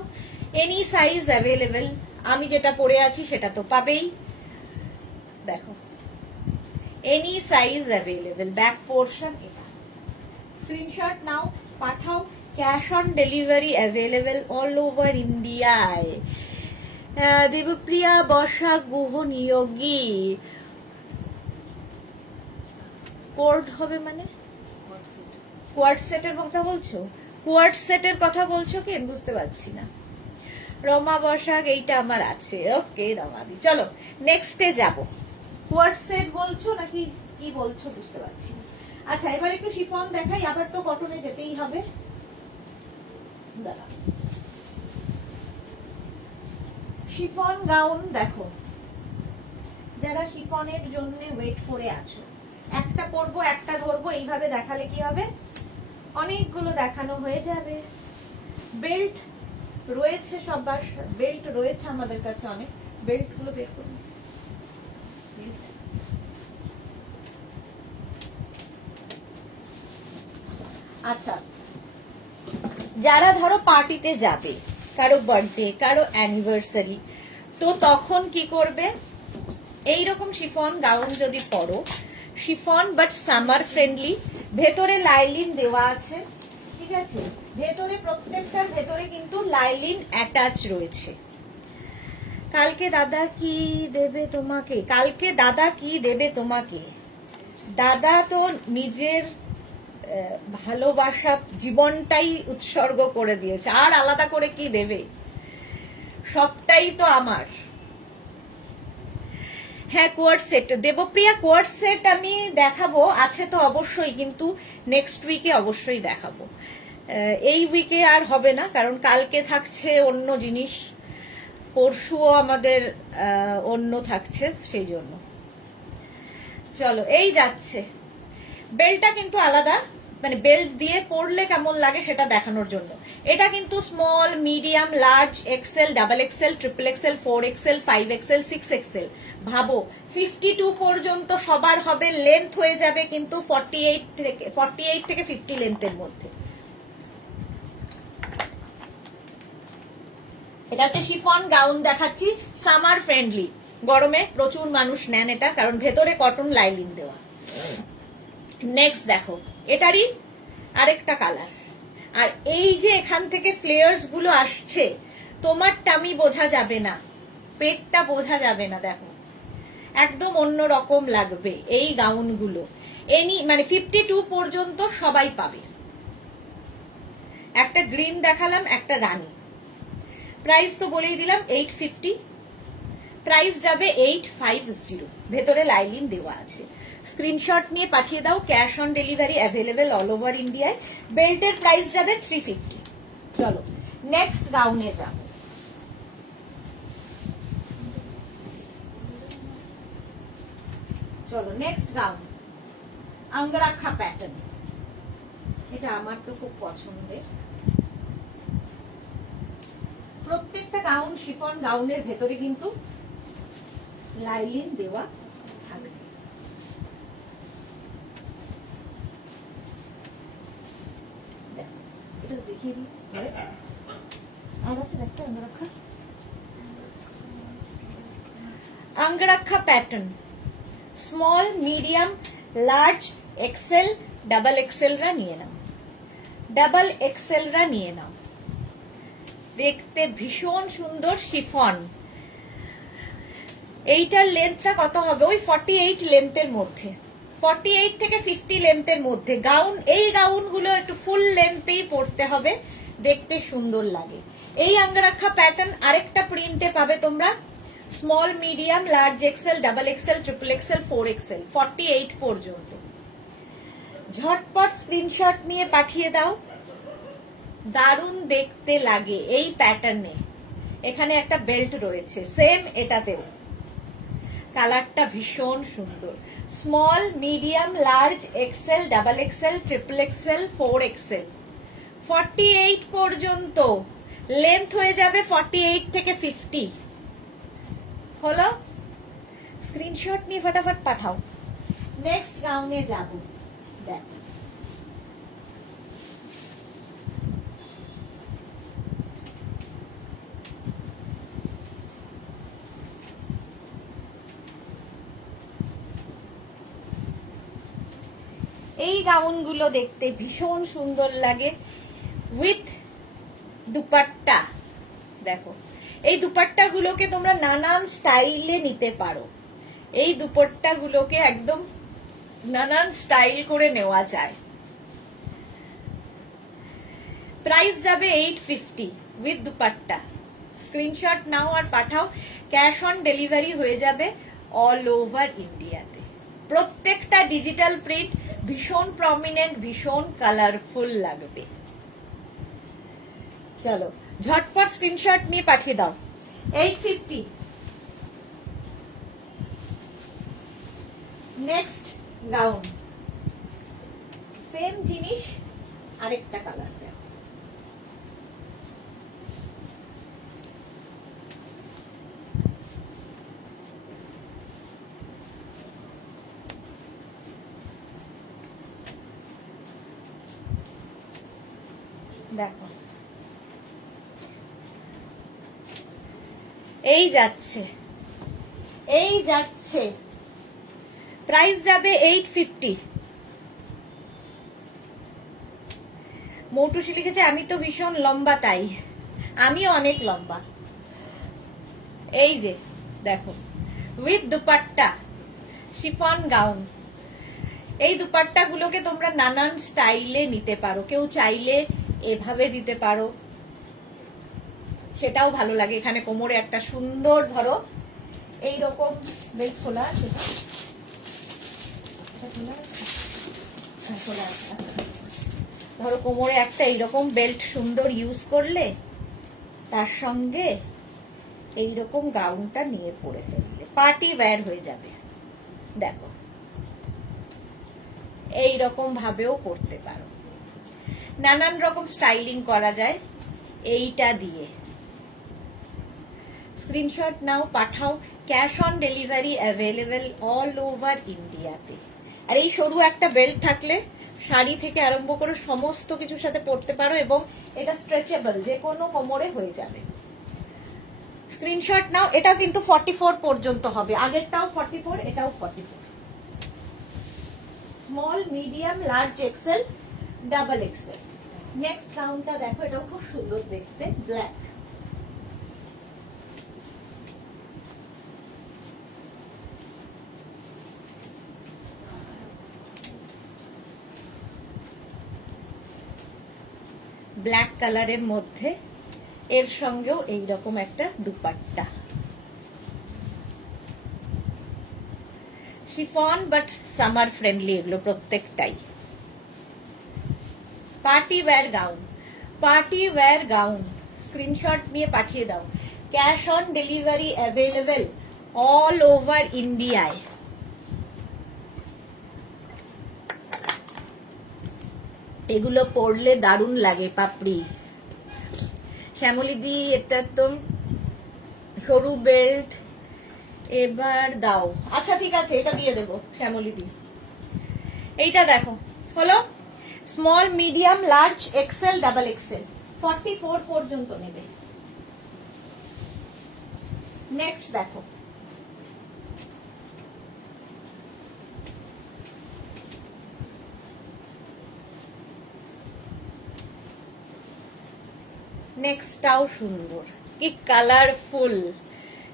এনি সাইজ অ্যাভেলেবেল। আমি যেটা পরে আছি সেটা তো পাবেই, দেখো any size available, back portion এটা। স্ক্রিনশট নাও, পাঠাও, cash on delivery available all over ইন্ডিয়ায়। দেবপ্রিয়া বর্ষা গুহ নিয়োগী, কোড হবে মানে কোয়ার্ট সেটের কথা বলছো? কোয়ার্ট সেটের কথা বলছো কি আমি বুঝতে পারছি না। রমা বসাক, এইটা আমার আছে। ওকে রমাদি, চলো নেক্সটে যাব। কোয়ার্ট সেট বলছো নাকি কি বলছো বুঝতে পারছি না। আচ্ছা, এবার একটু শিফন দেখাই, আবার তো কটনে যেতেই হবে। দাঁড়া, শিফন গাউন দেখো, যারা শিফনের জন্য ওয়েট করে আছো, একটা পরবো একটা ধরবো, এইভাবে দেখালে কি হবে, অনেকগুলো দেখানো হয়ে যাবে। বেল্ট রয়েছে, সবার বেল্ট রয়েছে আমাদের কাছে, অনেক বেল্ট গুলো বের করুন। আচ্ছা, যারা ধরো পার্টিতে যাবে, কারো বার্থডে, কারো অ্যানিভার্সারি, তো তখন কি করবে, এইরকম শিফন গাউন যদি পরো, শিফন বাট সামার ফ্রেন্ডলি, ভেতরে লাইলিন দেওয়া আছে, ঠিক আছে, ভেতরে প্রত্যেকটার ভেতরে কিন্তু লাইলিন অ্যাটাচ রয়েছে। কালকে দাদা কি দেবে তোমাকে, কালকে দাদা কি দেবে তোমাকে? দাদা তো নিজের ভালোবাসা জীবনটাই উৎসর্গ করে দিয়েছে, আর আলাদা করে কি দেবে, সবটাই তো আমার। হ্যাঁ, quart set Debapriya, quart set আমি দেখাবো, আছে তো অবশ্যই, কিন্তু নেক্সট উইকে অবশ্যই দেখাবো। এই উইকে আর হবে না, কারণ কালকে থাকছে অন্য জিনিস, পরশুও আমাদের অন্য থাকছে, সেই জন্য। চলো, এই যাচ্ছে। বেল্টটা কিন্তু আলাদা, মানে বেল্ট দিয়ে পরলে কেমন লাগে সেটা দেখানোর জন্য। এটা কিন্তু small, medium, large, XL, double XL, triple XL, 4XL, 5XL, 6XL, ভাবো 52 পর্যন্ত সবার হবে। লেন্থ হয়ে যাবে কিন্তু 48 থেকে 50 লেন্থের মধ্যে। এটা হচ্ছে শিফন গাউন দেখাচ্ছি, সামার ফ্রেন্ডলি, গরমে প্রচুর মানুষ নেন এটা, কারণ ভেতরে কটন লাইলিন দেওয়া। নেক্সট দেখো, এটারই আরেকটা কালার, আর এই যে এখান থেকে ফ্লেয়ার্স গুলো আসছে, তোমার টামি বোঝা যাবে না, পেটটা বোঝা যাবে না, দেখো একদম অন্য রকম লাগবে এই গাউনগুলো। মানে 52 পর্যন্ত সবাই পাবে। একটা গ্রিন দেখালাম, একটা রানী। প্রাইস তো বলেই দিলাম 850, প্রাইস যাবে 850, ভেতরে লাইলিন দেওয়া আছে। স্ক্রিনশট নিয়ে পাঠিয়ে দাও, cash on delivery available all over ইন্ডিয়ায়। বেল্টের প্রাইস যাবে 350। চলো নেক্সট গাউনে যাব। চলো নেক্সট গাউন, আঙ্গরাক্ষা প্যাটার্ন। এটা আমার তো খুব পছন্দের। প্রত্যেকটা গাউন, শিফন গাউনের ভেতরে কিন্তু লাইলিন দেওয়া থাকবে। এটা দেখিয়ে দিই, আর আছে একটা angrakha. Angrakha pattern, small, medium, large, XL, double XL রা নিয়ে নাও, ডাবল এক্সেল রা নিয়ে নাও। দেখতে ভীষণ সুন্দর শিফন। এইটার লেন্থটা কত হবে? ওই 48 লেন্থের মধ্যে, 48 থেকে 50 লেন্থের মধ্যে গাউন। এই গাউন গুলো একটু ফুল লেন্থেই পরতে হবে, দেখতে সুন্দর লাগে। এই আঙ্গরাক্ষা প্যাটার্ন আরেকটা প্রিন্টে পাবে তোমরা, small, medium, large XL, double XL, triple XL, 4 XL, 48 পর্যন্ত। ঝটপট স্ক্রিনশট নিয়ে পাঠিয়ে দাও। দারুণ দেখতে লাগে এই প্যাটার্নে। এখানে একটা বেল্ট রয়েছে সেম এটাতেও, কালারটা ভীষণ সুন্দর। Small, medium, large, XL, double XL, triple XL, 4 XL, 48 পর্যন্ত লেন্থ হয়ে যাবে, 48 থেকে 50 হলো। স্ক্রিনশট নিয়ে ফটাফট পাঠাও। নেক্সট গাউনে যাব। দেখ এই গাউনগুলো দেখতে ভীষণ সুন্দর লাগে উইথ দুপাট্টা। দেখো এই দুপাট্টা গুলোকে তোমরা নানান স্টাইলে নিতে পারো, এই দুপাট্টা গুলোকে একদম নানান স্টাইল করে নেওয়া যায়। প্রাইস যাবে 850 উইথ দুপাট্টা। স্ক্রিনশট নাও আর পাঠাও, ক্যাশ অন ডেলিভারি হয়ে যাবে অল ওভার ইন্ডিয়াতে। প্রত্যেকটা ডিজিটাল প্রিন্ট ভীষণ প্রমিনেন্ট, ভীষণ কালারফুল লাগবে। চলো ঝটপট স্ক্রিনশট নিয়ে পাঠিয়ে দাও। 850। নেক্সট গাউন, সেম জিনিস আরেকটা কালার। দেখো এই যাচ্ছে, এই যাচ্ছে, প্রাইস যাবে 850। মৌটুসি লিখেছে আমি তো ভীষণ লম্বা, তাই আমিও অনেক লম্বা। এই যে দেখো উইথ দুপাট্টা, শিফন গাউন। এই দুপাট্টা গুলোকে তোমরা নানান স্টাইলে নিতে পারো, কেউ চাইলে এভাবে দিতে পারো, সেটাও ভালো লাগে। এখানে কোমরে একটা সুন্দর, ধরো এইরকম বেল্ট খোলা আছে, ধরো কোমরে একটা এইরকম বেল্ট সুন্দর ইউজ করলে, তার সঙ্গে এইরকম গাউনটা নিয়ে পরে ফেললে পার্টি ওয়্যার হয়ে যাবে। দেখো এইরকম ভাবেও পরতে পারো, নানান রকম স্টাইলিং করা যায় এইটা দিয়ে। স্ক্রিনশট নাও পাঠাও, cash on delivery available all over ইন্ডিয়াতে। আর এই সরু একটা বেল্ট থাকলে শাড়ি থেকে আরম্ভ করে সমস্ত কিছুর সাথে পরতে পারো, এবং এটা স্ট্রেচেবল, যে কোনো কোমরে হয়ে যাবে। স্ক্রিনশট নাও। এটাও কিন্তু 44 পর্যন্ত হবে, আগেরটাও 44, এটাও 44। Small, medium, large, XL, double XL. Next গাউনটা দেখো, এটাও খুব সুন্দর দেখতে, ব্ল্যাক। ব্ল্যাক কালারের মধ্যে এর সঙ্গেও এইরকম একটা dupatta, chiffon but summer friendly, এগুলো প্রত্যেকটাই party wear gown. Party wire gown screenshot নিয়ে পাঠিয়ে দাও। Cash on delivery available all over ইন্ডিয়ায়। এগুলো পরলে দারুণ লাগে পাপড়ি। শ্যামলিদি, এটা তো সরু বেল্ট, এবার দাও। আচ্ছা ঠিক আছে, এটা দিয়ে দেবো শ্যামলিদি। এইটা দেখো, হলো small, medium, large, XL, double XL, 44 পর্যন্ত নেবে। নেক্সট দেখো, নেক্সটটাও সুন্দর, কি কালারফুল।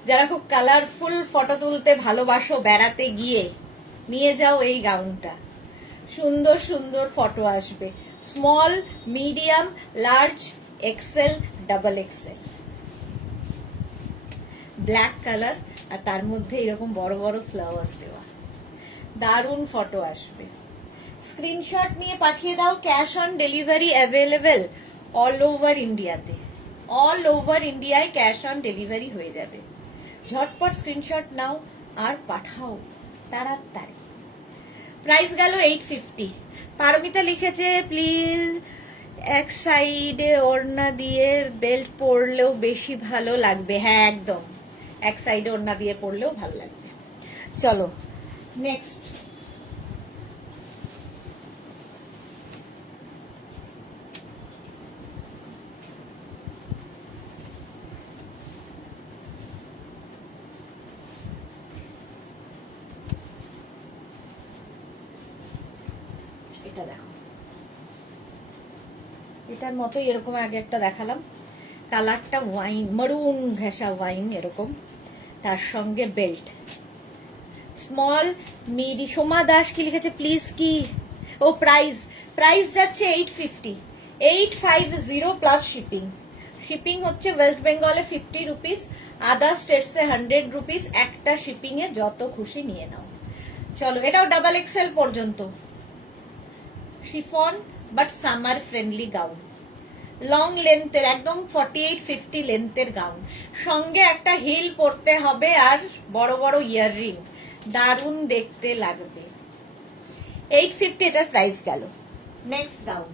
যারা খুব কালারফুল ফটো তুলতে ভালোবাসো বেড়াতে গিয়ে, নিয়ে যাও এই গাউনটা, সুন্দর সুন্দর ফটো আসবে। Small, medium, large, XL, double XL, black colour, আর তার মধ্যে এরকম বড় বড় ফ্লাওয়ার্স দেওয়া, দারুণ ফটো আসবে। স্ক্রিনশট নিয়ে পাঠিয়ে দাও। Cash on delivery available all over ইন্ডিয়াতে, অল ওভার ইন্ডিয়ায় ক্যাশ অন ডেলিভারি হয়ে যাবে। ঝটপট স্ক্রিনশট নাও আর পাঠাও তাড়াতাড়ি। প্রাইস গেল 850। পারমিতা লিখেছে প্লিজ এক সাইডে ওড়না দিয়ে বেল্ট পরলেও বেশি ভালো লাগবে। হ্যাঁ একদম, এক সাইডে ওড়না দিয়ে পরলেও ভালো লাগবে। চলো নেক্সট, এটা দেখো, এটার মতোই এরকম আগে একটা দেখালাম, কালারটা ওয়াইন, মরুন ঘেঁষা ওয়াইন এরকম, তার সঙ্গে বেল্ট। স্মল, মিডি, সোমা দাস কি লিখেছে প্লিজ, কি ও প্রাইস, প্রাইস যাচ্ছে 850, 850 প্লাস শিপিং। শিপিং হচ্ছে ওয়েস্ট বেঙ্গলে 50 রুপিস, আদার স্টেটসে 100 রুপিস, একটা শিপিং এ যত খুশি নিয়ে নাও। চলো, এটাও ডাবল এক্সেল পর্যন্ত, chiffon but summer friendly gown, long লেন্থের, একদম 48-50 লেন্থের গাউন, সঙ্গে একটা হিল পরতে হবে আর বড় বড় ইয়াররিং, দারুণ দেখতে লাগবে। 850 এটার প্রাইস গেল। নেক্সট গাউন,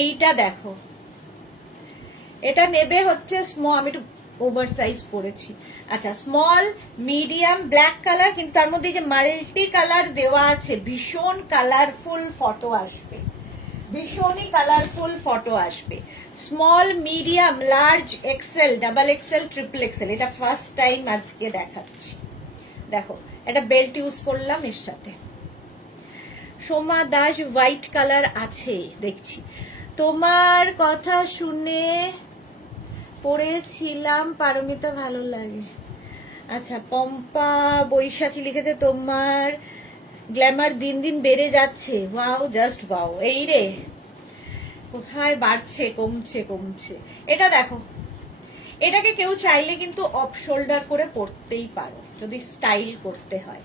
এইটা দেখো, এটা নেবে হচ্ছে স্মল, আমি একটু ওভার সাইজ পরেছি। আচ্ছা, স্মল, মিডিয়াম, ব্ল্যাক কালার, কিন্তু তার মধ্যে যে মাল্টি কালার দেওয়া আছে, ভীষণ কালারফুল ফটো আসবে, ভীষণই কালারফুল ফটো আসবে। Small, medium, large, XL, double XL, triple XL, এটা ফার্স্ট টাইম আজকে দেখাচ্ছি। দেখো, এটা বেল্ট ইউজ করলাম এর সাথে। সোমা দাস, হোয়াইট কালার আছে দেখছি, তোমার কথা শুনে পড়েছিলাম পারমিতা, ভালো লাগে। আচ্ছা, পম্পা বৈশাখী লিখেছে তোমার গ্ল্যামার দিন দিন বেড়ে যাচ্ছে, ওয়াও, জাস্ট ওয়াও। এই রে, কোথায় বাড়ছে, কমছে কমছে। এটা দেখো, এটাকে কেউ চাইলে কিন্তু অফ শোল্ডার করে পরতেই পারো, যদি স্টাইল করতে হয়,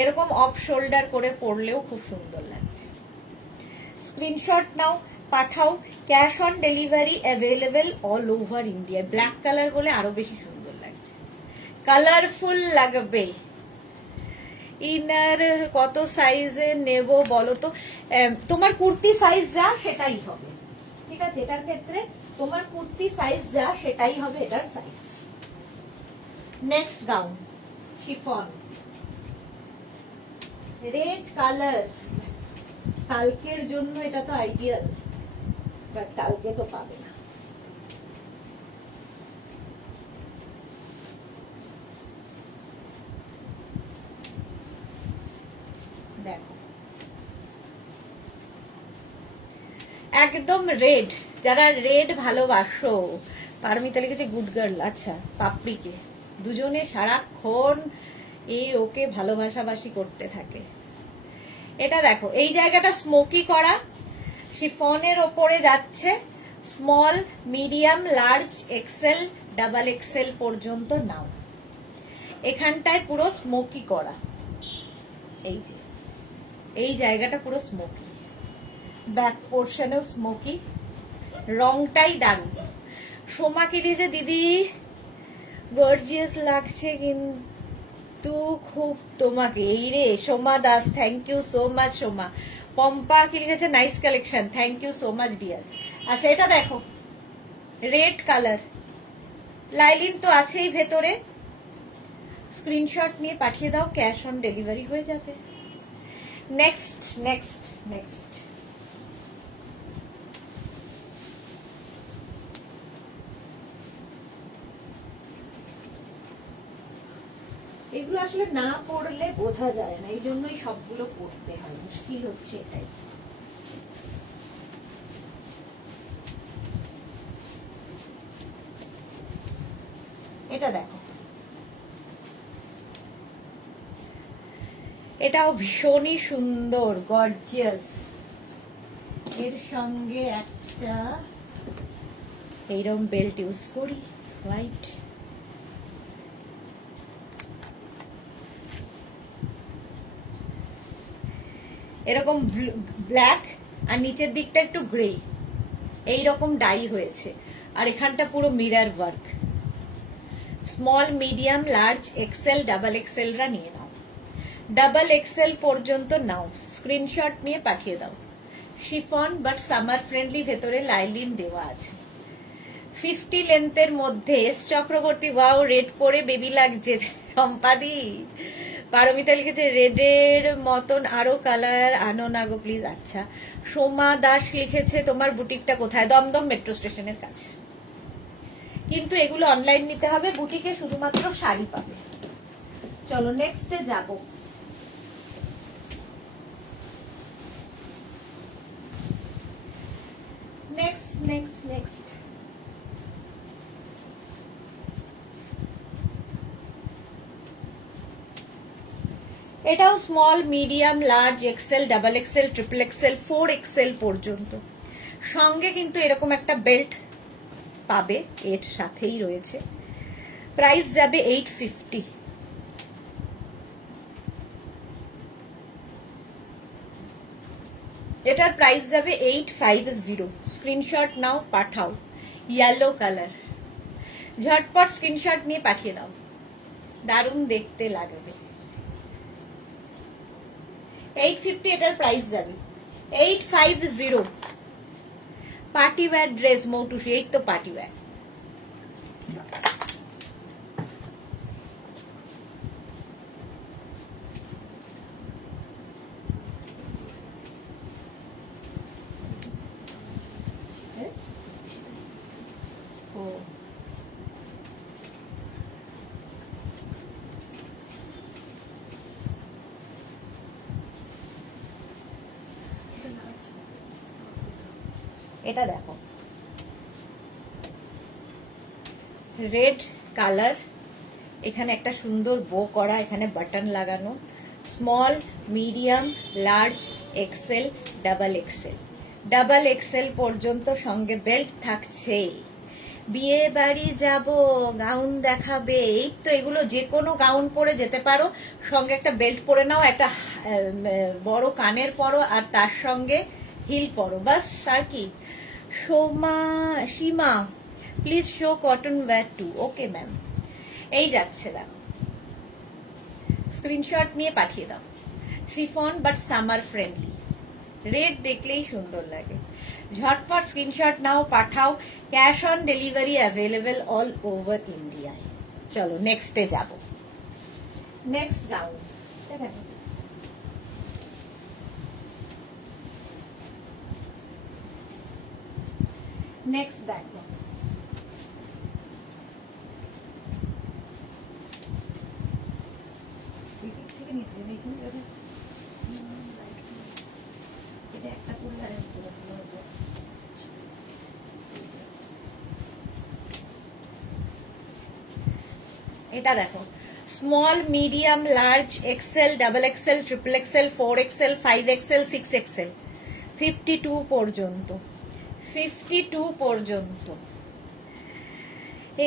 এরকম অফ শোল্ডার করে পরলেও খুব সুন্দর লাগবে। স্ক্রিনশট নাও, পাঠাও। Cash on delivery available all over India. Black colour বলে আরো বেশি সুন্দর লাগছে, কালারফুল লাগবে। ইনার কত সাইজে নেব বলো তো? তোমার কুর্তি সাইজ যা সেটাই হবে, ঠিক আছে? এটার ক্ষেত্রে তোমার কুর্তি সাইজ যা সেটাই হবে এটার size. Next gown, chiffon, red colour. কালকের জন্য এটা তো আইডিয়াল, বাট কালকে তো পাবে না। দেখো একদম রেড, যারা রেড ভালোবাসো। পারমিতা লিখেছে গুড গার্ল। আচ্ছা, পাপড়িকে দুজনে সারাক্ষণ ওকে ভালোবাসাবাসি করতে থাকে। এটা দেখো, এই জায়গাটা স্মোকি করা, শিফনের ওপরে যাচ্ছে। Small, medium, large, XL, double XL পর্যন্ত নাও। এখানটায় পুরো স্মোকি করা, এই যে এই জায়গাটা পুরো স্মোকি, ব্যাক পোর্শনেও স্মোকি, রংটাই দারুণ। সোমাকে দিয়েছে দিদি গর্জিয়াস লাগছে কিন্তু খুব তোমাকে। এই রে Soma Das, thank you so much Soma. Pompa কি লিখেছে nice collection, thank you so much dear. আচ্ছা এটা দেখো, রেড কালার, লাইলিন তো আছেই ভেতরে। স্ক্রিনশট নিয়ে পাঠিয়ে দাও, ক্যাশ অন ডেলিভারি হয়ে যাবে। নেক্সট নেক্সট নেক্সট, এগুলো আসলে না পড়লে বোঝা যায় না, এই জন্যই সবগুলো পড়তে হয়, মুশকিল হচ্ছে এটাই। এটা দেখো, এটাও ভীষণই সুন্দর, গর্জিয়াস। এর সঙ্গে একটা এইরকম বেল্ট ইউজ করি, হোয়াইট। এরকম ব্ল্যাক আর নিচের দিকটা একটু গ্রে, এইরকম ডাই হয়েছে। আর এখানটা পুরো mirror work. Small, medium, large, XL, double এক্সেলরা নিয়ে নাও। ডাবল এক্সেল পর্যন্ত নাও, স্ক্রিনশট নিয়ে পাঠিয়ে দাও। শিফন বাট সামার ফ্রেন্ডলি, ভেতরে লাইলিন দেওয়া আছে। 50 লেন্থের মধ্যে। এস চক্রবর্তী, ওয়াও রেড পরে বেবি লাগছে। সম্পাদি, পারমিতা লিখেছে রেডের মতন আরো কালার আনো না গো প্লিজ। আচ্ছা, সোমা দাস লিখেছে তোমার বুটিকটা কোথায়? দমদম মেট্রো স্টেশনের কাছে। কিন্তু এগুলো অনলাইন নিতে হবে, বুটিকে শুধুমাত্র শাড়ি পাবে। চলো নেক্সটে যাব। নেক্সট নেক্সট নেক্সট, এটাও small, medium, large, XL, double XL, triple XL, 4 XL পর্যন্ত। সঙ্গে কিন্তু এরকম একটা বেল্ট পাবে, এর সাথেই রয়েছে। প্রাইস যাবে 850। এটার প্রাইস যাবে 850। স্ক্রিনশট নাও, পাঠাও। ইয়েলো কালার, ঝটপট স্ক্রিনশট নিয়ে পাঠিয়ে দাও, দারুণ দেখতে লাগবে। 850 এটার প্রাইস যাবে। 850। পার্টি ওয়্যার ড্রেস মৌটুসি, এই তো পার্টি ওয়্যার। এটা দেখো, রেড কালার, এখানে একটা সুন্দর বো করা, এখানে বাটন লাগানো। Small, medium, large, XL, double XL. Double XL পর্যন্ত, সঙ্গে বেল্ট থাকছে। বিয়ে বাড়ি যাব, গাউন দেখাবে, এই তো এগুলো যে কোনো গাউন পরে যেতে পারো। সঙ্গে একটা বেল্ট পরে নাও, একটা বড় কানের পরো, আর তার সঙ্গে হিল পরো, বাস। আর কি? Seema please show cotton wear too. Okay ma'am, এই যাচ্ছে দেখো, স্ক্রিনশট নিয়ে পাঠিয়ে দাও। Chiffon but summer friendly, red দেখলেই সুন্দর লাগে। ঝটপট স্ক্রিনশট নাও, পাঠাও। Cash on delivery available all over ইন্ডিয়ায়। চলো নেক্সটে যাব। নেক্সট গাউন নেক্সট দেখো, এটা দেখো, small, medium, large, XL, double XL, triple XL, 4XL, 5XL, 6XL, 52 পর্যন্ত, 52 পর্যন্ত।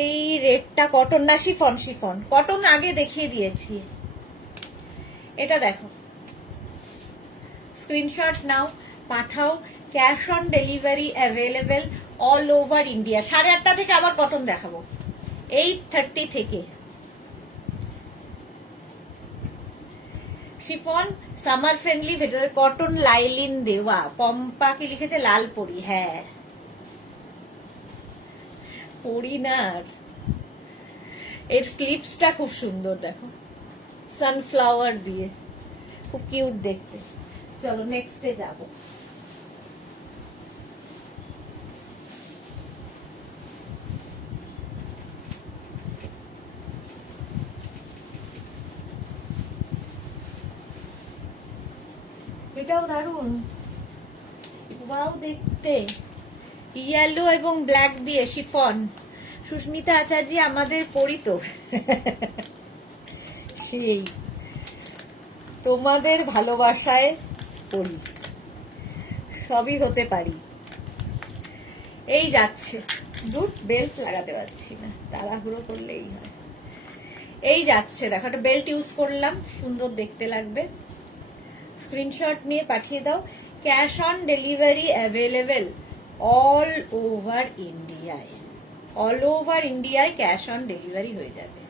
এই রেটটা কটন না শিফন? শিফন। কটন আগে দেখিয়ে দিয়েছি। এটা দেখো, স্ক্রিনশট নাও, পাঠাও। Cash on delivery available all over India. 8:30 থেকে আবার কটন দেখাবো, 8:30 থেকে। শিফন সামার ফ্রেন্ডলি, ভেতরে কটন লাইলিন দেওয়া। পম্পা কি লিখেছে? লাল পরি। হ্যাঁ পরি না। এর স্লিপসটা খুব সুন্দর, দেখো সানফ্লাওয়ার দিয়ে, খুব কিউট দেখতে। চলো নেক্সটে যাব। এটাও দারুণ, ওয়াও দেখতে, ইয়েলো এবং ব্ল্যাক দিয়ে শিফন। সুস্মিতা আচার্য আমাদের পরিত, সেই তোমাদের ভালোবাসায় পড়ি, সবই হতে পারি। এই যাচ্ছে, দুধ বেল্ট লাগাতে পারছি না, তাড়াহুড়ো করলেই হয়। এই যাচ্ছে, দেখো একটা বেল্ট ইউজ করলাম, সুন্দর দেখতে লাগবে। স্ক্রিনশট নিয়ে পাঠিয়ে দাও। Cash on delivery available all over ইন্ডিয়ায়। অল ওভার ইন্ডিয়ায় ক্যাশ অন ডেলিভারি হয়ে যাবে,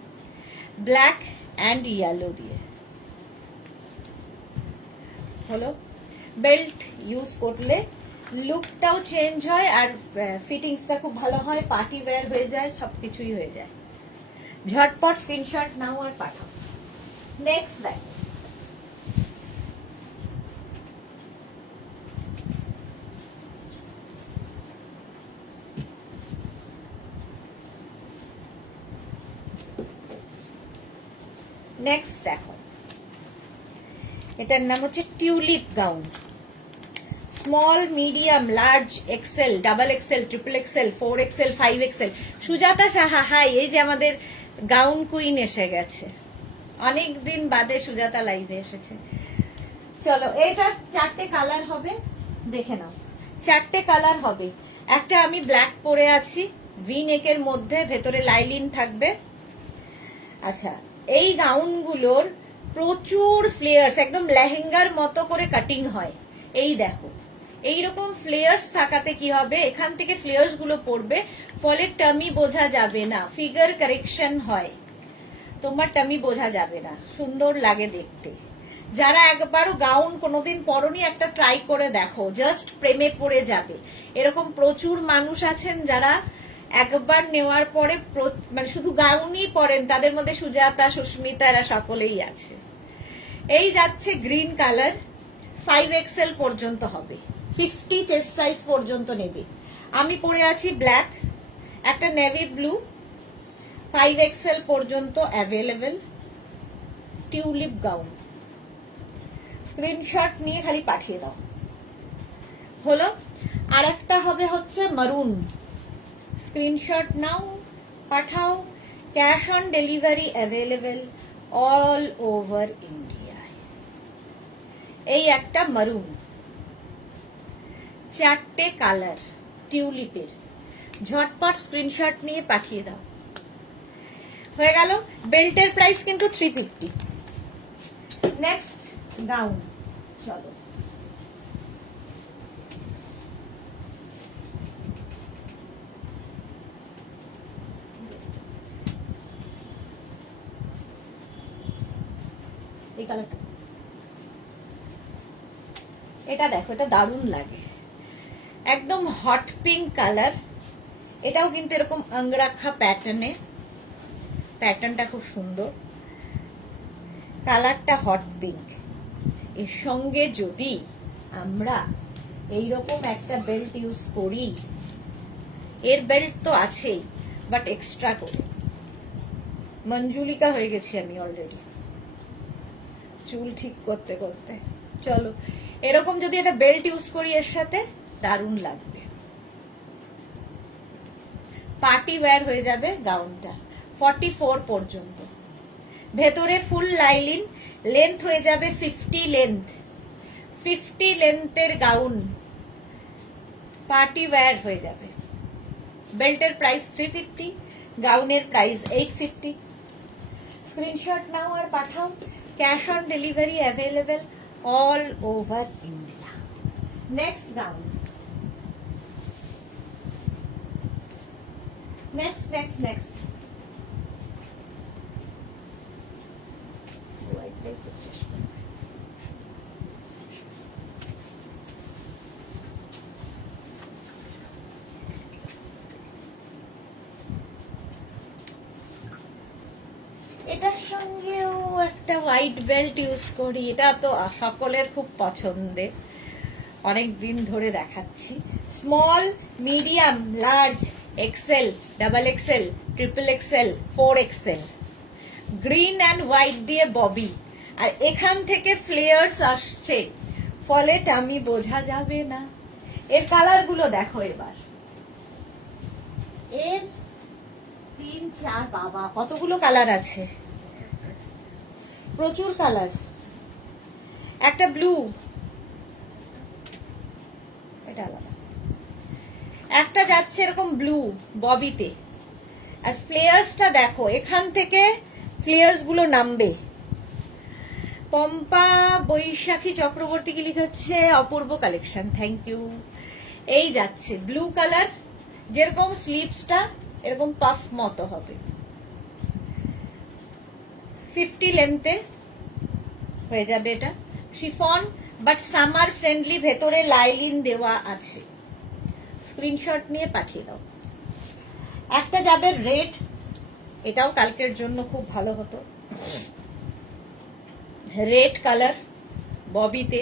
ব্ল্যাক অ্যান্ড ইয়েলো দিয়ে। হলো, বেল্ট ইউজ করলে লুকটাও চেঞ্জ হয় আর ফিটিংসটা খুব ভালো হয়, পার্টি ওয়্যার হয়ে যায়, সবকিছুই হয়ে যায়। ঝটপট স্ক্রিনশট নাও আর পাঠাও। নেক্সট দেখ, নেক্সট দেখো, এটার নাম হচ্ছে tulip gown. Small, medium, large, XL, double XL, triple XL, 4XL, 5XL। Sujata Saha, hi. এই যে আমাদের গাউন কুইন এসে গেছে, অনেক দিন বাদে সুজাতা লাইভে এসেছে। চলো, এটা 4টে কালার হবে, দেখে নাও। 4টে কালার হবে। একটা আমি ব্ল্যাক পরে আছি, ভি নেকের মধ্যে, ভেতরে লাইলিন থাকবে। আচ্ছা, এই গাউনগুলোর প্রচুর ফ্লেয়ার্স, একদম লেহেঙ্গার মতো করে কাটিং হয়। এই দেখো, এইরকম ফ্লেয়ার্স থাকাতে কি হবে, এখান থেকে ফ্লেয়ার্স গুলো পড়বে, ফলে টামি বোঝা যাবে না, ফিগার কারেকশন হয়, তোমার টামি বোঝা যাবে না, সুন্দর লাগে দেখতে। যারা একবারও গাউন কোনোদিন পরনি, একটা ট্রাই করে দেখো, জাস্ট প্রেমে পড়ে যাবে। এরকম প্রচুর মানুষ আছেন যারা একবার নেওয়ার পরে মানে শুধু গাউনই পরেন, তাদের মধ্যে সুজাতা, সুস্মিতা, এরা সকলেই আছে। এই যাচ্ছে গ্রিন কালার, 5XL পর্যন্ত হবে, 50 চেস্ট সাইজ পর্যন্ত নেবে। আমি পরে আছি ব্ল্যাক, একটা নেভি ব্লু, 5XL পর্যন্ত অ্যাভেলেবেল টিউলিপ গাউন। স্ক্রিনশট নিয়ে খালি পাঠিয়ে দাও। হলো, আর একটা হবে হচ্ছে মারুন। স্ক্রিনশট নাও, পাঠাও। Cash on delivery available all over ইন্ডিয়ায়। এই একটা মারুন, 4টে কালার টিউলিপের। ঝটপট স্ক্রিনশট নিয়ে পাঠিয়ে দাও। হয়ে গেল। বেল্টের প্রাইস কিন্তু 350। নেক্সট গাউন, চলো। এই কালারটা, এটা দেখো, এটা দারুণ লাগে, একদম হট পিঙ্ক কালার। এটাও কিন্তু এরকম অঙ্গরাখা প্যাটার্নে, প্যাটার্নটা খুব সুন্দর, কালারটা হট পিঙ্ক। এর সঙ্গে যদি আমরা এইরকম একটা বেল্ট ইউজ করি, এর বেল্ট তো আছেই বাট এক্সট্রা করে, মঞ্জুলিকা হয়ে গেছি আমি অলরেডি চুল ঠিক করতে করতে। চলো এরকম যদি একটা বেল্ট ইউজ করি এর সাথে, দারুণ লাগবে, পার্টি ওয়্যার হয়ে যাবে গাউনটা। 44 পর্যন্ত, ভেতরে ফুল লাইলিন, লেন্থ হয়ে যাবে 50 লেন্থ, 50 লেন্থের গাউন, পার্টি ওয়্যার হয়ে যাবে। বেল্টের প্রাইস 350, গাউনের প্রাইস 850। স্ক্রিনশট নাও আর পাঠাও, cash on delivery available all over India. Next gown, next next next এটার সঙ্গেও একটা হোয়াইট বেল্ট ইউজ করি, এটা তো সকলের খুব পছন্দের, অনেক দিন ধরে দেখাচ্ছি। Small, medium, large, XL, double XL, triple XL, 4 XL, green and white দিয়ে ববি, আর এখান থেকে ফ্লেয়ার্স আসছে, ফলে টামি বোঝা যাবে না। এর কালার গুলো দেখো এবার, এর 3, 4, বাবা কতগুলো কালার আছে, প্রচুর কালার। একটা ব্লু, এটা আলাদা, একটা যাচ্ছে এরকম ব্লু ববিতে, আর ফ্লেয়ার্সটা দেখো, এখান থেকে ফ্লেয়ার্স গুলো নামবে। পম্পা বৈশাখী চক্রবর্তী কি লিখাচ্ছে, অপূর্ব কালেকশন, থ্যাংক ইউ। এই যাচ্ছে ব্লু কালার, যেরকম স্লিভসটা এরকম পাফ মতো হবে, 50 লেন্থে হয়ে যাবে। এটা শিফন বাট সামার ফ্রেন্ডলি, ভেতরে লাইলিন দেওয়া আছে, স্ক্রিনশট নিয়ে পাঠিয়ে দাও। একটা যাবে রেড, এটাও কালকের জন্য খুব ভালো হতো, রেড কালার ববিতে,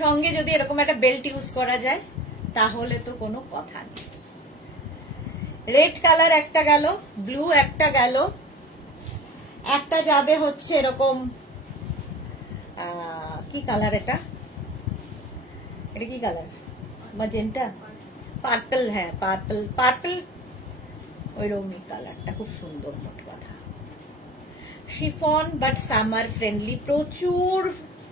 সঙ্গে যদি এরকম একটা বেল্ট ইউজ করা যায় তাহলে তো কোনো কথা নেই। রেড কালার একটা গেল, ব্লু একটা গেল, একটা যাবে হচ্ছে এরকম কি কালার, এটা এটা কি কালার, ম্যাজেন্টা, পার্পল, হ্যাঁ পার্পল, পার্পল ওইরকমই কালারটা, খুব সুন্দর। মোট কথা শিফন বাট সামার ফ্রেন্ডলি, প্রচুর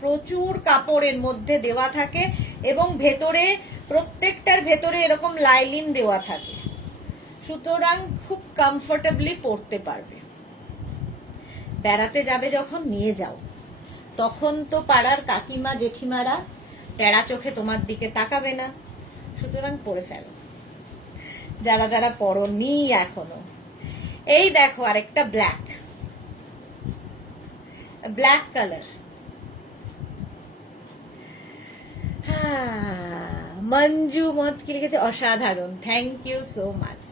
প্রচুর কাপড়ের মধ্যে দেওয়া থাকে, এবং ভেতরে প্রত্যেকটার ভেতরে এরকম লাইলিন দেওয়া থাকে, সুতরাং খুব কমফোর্টেবলি পরতে পারবে। বেড়াতে যাবে যখন নিয়ে যাও, তখন তো পাড়ার কাকিমা জেঠিমারা টেরা চোখে তোমার দিকে তাকাবে না, সুতরাং পরে ফেলো, যারা যারা পরনি এখনো। এই দেখো আরেকটা ব্ল্যাক, ব্ল্যাক কালার, মঞ্জু মত কি লিখেছে, অসাধারণ, থ্যাংক ইউ সো মাচ।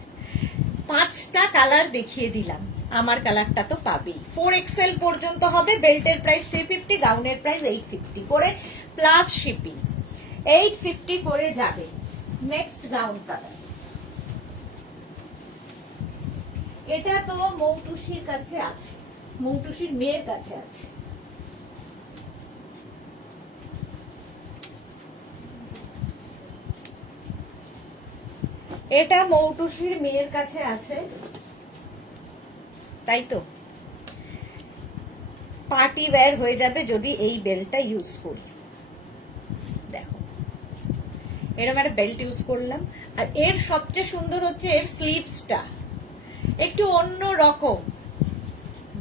5টা কালার দেখিয়ে দিলাম, আমার কালারটা তো পাবেই। 4 এক্সেল পর্যন্ত হবে, বেল্টের প্রাইস 350, গাউনের প্রাইস 850 করে প্লাস শিপিং, 850 করে যাবে। নেক্সট গাউন কালার, এটা তো মৌটুসির কাছে আছে, মৌটুসির মেয়ের কাছে আছে, এটা মৌটুসির মেয়ের কাছে আছে, তাই তো পার্টি ওয়্যার হয়ে যাবে যদি এই বেল্টটা ইউজ করি। দেখো এরকম একটা বেল্ট ইউজ করলাম, আর এর সবচেয়ে সুন্দর হচ্ছে এর স্লিভসটা একটু অন্য রকম,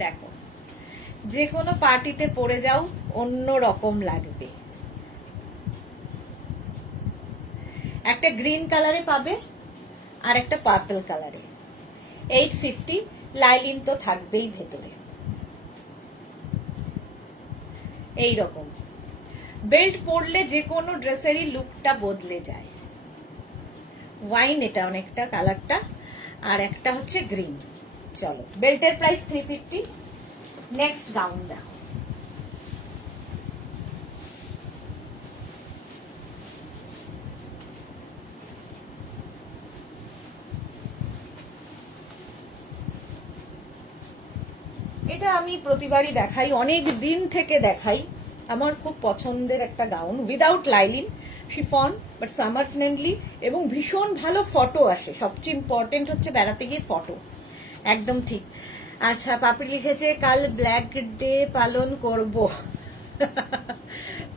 দেখো যে কোনো পার্টিতে পরে যাও অন্য রকম লাগবে। একটা গ্রিন কালারে পাবে আর একটা পার্পল কালারে, 850, লাইলিন তো থাকবেই ভেতরে। এই রকম বেল্ট পরলে যে কোনো ড্রেসেরই লুকটা বদলে যায়। ওয়াইন এটা অনেকটা কালারটা, আর একটা হচ্ছে গ্রিন। চলো, বেল্টের প্রাইস 350। নেক্সট গাউন দেখো। এটা আমি প্রতিবারই দেখাই, অনেক দিন থেকে দেখাই। আমার খুব পছন্দের একটা gown, without lining, chiffon, but summer friendly, এবং ভীষণ ভালো ফটো আসে। সবচেয়ে ইম্পর্টেন্ট হচ্ছে বেড়াতে গিয়ে ফটো। একদম ঠিক। আচ্ছা, পাপড়ি লিখেছে কাল ব্ল্যাক ডে পালন করব।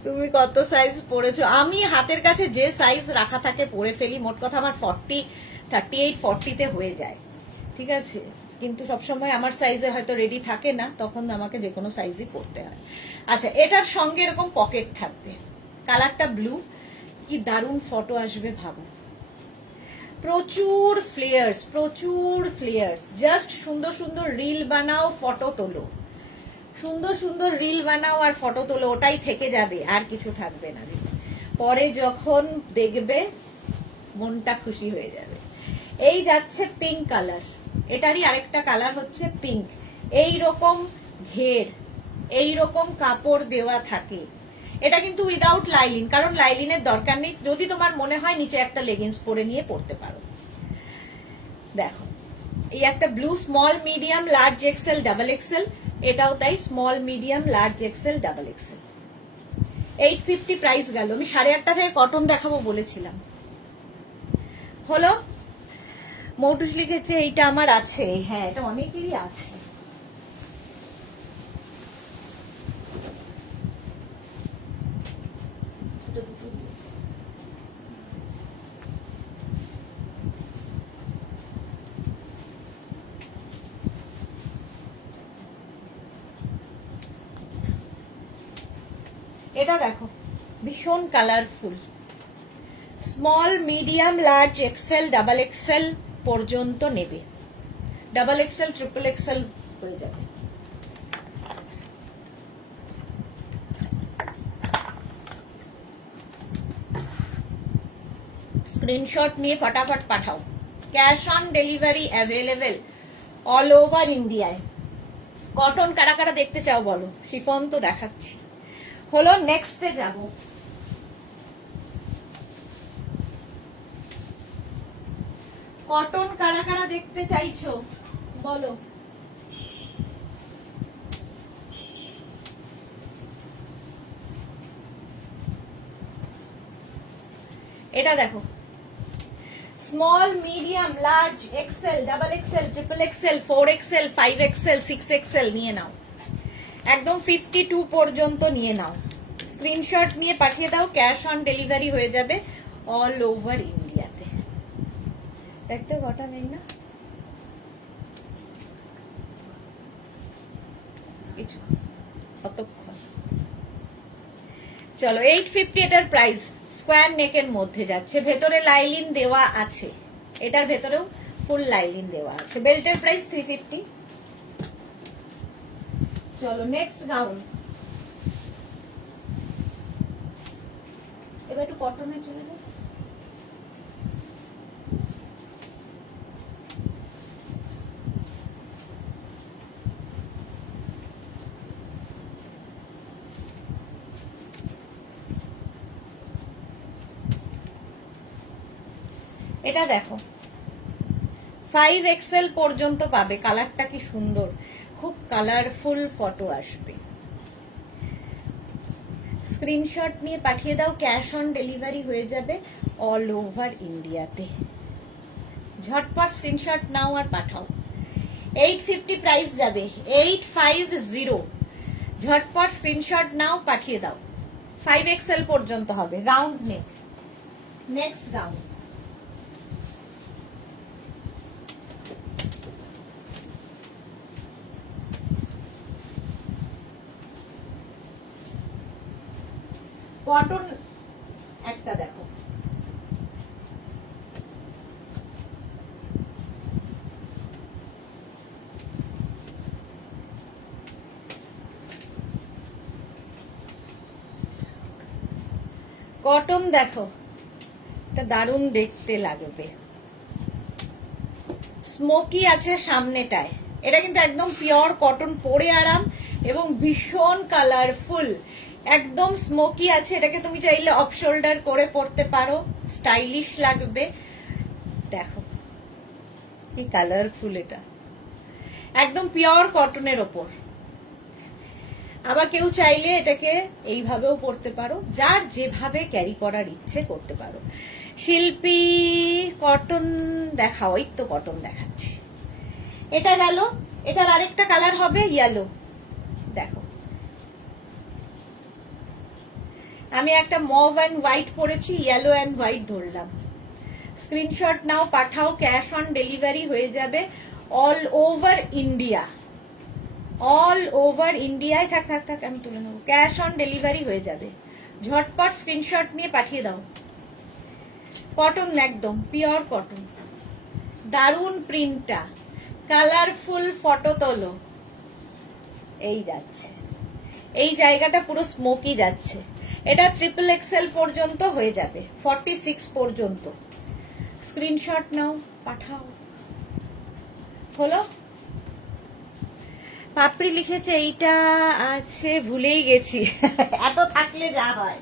তুমি কত সাইজ পরেছো? আমি হাতের কাছে যে সাইজ রাখা থাকে পরে ফেলি। মোট কথা আমার 38 40-তে হয়ে যায়, ঠিক আছে? কিন্তু সবসময় আমার সাইজে হয়তো রেডি থাকে না, তখন আমাকে যে কোনো সাইজই পরতে হয়। আচ্ছা, এটার সঙ্গে এরকম পকেট থাকবে, কালারটা ব্লু, কি দারুণ ফটো আসবে ভাবো। প্রচুর ফ্লেয়ার্স, জাস্ট সুন্দর সুন্দর রিল বানাও, ফটো তোলো, সুন্দর সুন্দর রিল বানাও আর ফটো তোলো, ওটাই থেকে যাবে, আর কিছু থাকবে না। পরে যখন দেখবে মনটা খুশি হয়ে যাবে। এই যাচ্ছে পিঙ্ক কালার, এটারই আরেকটা কালার হচ্ছে পিঙ্ক। এই রকম ঘের, এই রকম কাপড় দেওয়া থাকে। এটা কিন্তু উইদাউট লাইলিন, কারণ লাইলিনের দরকার নেই। যদি তোমার মনে হয় নিচে একটা লেগিংস পরে নিয়ে পড়তে পারো। দেখো, এই একটা blue, small medium large XL double XL, এটাও তাই, small medium large XL double Excel. 850 price গেল। আমি 8:30 থেকে কটন দেখাবো বলেছিলাম। হলো, মৌটুস লিখেছে এইটা আমার আছে। হ্যাঁ, এটা অনেকেরই আছে। এটা দেখো, ভীষণ colourful. Small medium large XL double XL পর্যন্ত নেবে, ডাবল এক্সেল ট্রিপল এক্সেল হয়ে যাবে। স্ক্রিনশট নিয়ে ফটাফট পাঠাও। Cash on delivery available all over ইন্ডিয়ায়। কটন কারা কারা দেখতে চাও বলো, শিফন তো দেখাচ্ছি। হলো, নেক্সটে যাব। কটন কারা কারা দেখতে চাইছো বলো। এটা দেখো, small medium large XL double XL triple XL 4XL 5XL 6XL নিয়ে নাও, একদম 52 পর্যন্ত নিয়ে নাও। স্ক্রিনশট নিয়ে পাঠিয়ে দাও, ক্যাশ অন ডেলিভারি হয়ে যাবে অল ওভার ইন্ডিয়াতে। দেখতে কটা নেই না কিছু কতক্ষণ। চলো, 850 এটার প্রাইস। স্কোয়ার নেকের মধ্যে যাচ্ছে, ভেতরে লাইলিন দেওয়া আছে, এটার ভেতরেও ফুল লাইলিন দেওয়া আছে। বেল্টের প্রাইস 350। চলো, নেক্সট গাউন। এবার একটু কটনে চলে যাও। এটা দেখো, 5XL পর্যন্ত পাবে। কালারটা কি সুন্দর, খুব কালারফুল ফটো আসবে। স্ক্রিনশট নিয়ে পাঠিয়ে দাও, ক্যাশ অন ডেলিভারি হয়ে যাবে অল ওভার ইন্ডিয়াতে। ঝটপট স্ক্রিনশট নাও আর পাঠাও। 850 প্রাইস যাবে, 850। ঝটপট স্ক্রিনশট নাও, পাঠিয়ে দাও। 5XL পর্যন্ত হবে, round neck. Next gown. Cotton একটা দেখো, কটন দেখো, এটা দারুণ দেখতে লাগবে, স্মোকি আছে সামনেটায়। এটা কিন্তু একদম পিওর কটন, পরে আরাম এবং ভীষণ কালারফুল, একদম স্মোকি আছে। এটাকে তুমি চাইলে অফ শোল্ডার করে পরতে পারো, স্টাইলিশ লাগবে। দেখো কি কালারফুল, এটা একদম পিওর কটনের ওপর। আবার কেউ চাইলে এটাকে এইভাবেও পরতে পারো, যার যেভাবে ক্যারি করার ইচ্ছে করতে পারো। শিল্পী কটন দেখাও, এই তো কটন দেখাচ্ছি। এটা গেল, এটার আরেকটা কালার হবে ইয়েলো। দেখো আমি একটা মভ অ্যান্ড হোয়াইট পরেছি, ইয়েলো অ্যান্ড হোয়াইট ধরলাম। স্ক্রিনশট নাও, পাঠাও, ক্যাশ অন ডেলিভারি হয়ে যাবে all over India. All over ইন্ডিয়ায়, থাক থাক থাক আমি তুলে নেবো, ক্যাশ অন ডেলিভারি হয়ে যাবে। ঝটপট স্ক্রিনশট নিয়ে পাঠিয়ে দাও। কটন একদম পিওর কটন, দারুণ প্রিন্টটা, কালারফুল ফটো তোলো। এই যাচ্ছে, এই জায়গাটা পুরো স্মোকি যাচ্ছে। এটা ট্রিপল এক্সেল পর্যন্ত হয়ে যাবে, 46 পর্যন্ত। স্ক্রিনশট নাও, পাঠাও। হলো, পাপড়ি লিখেছে এইটা আছে, ভুলেই গেছি। এত থাকলে যা হয়।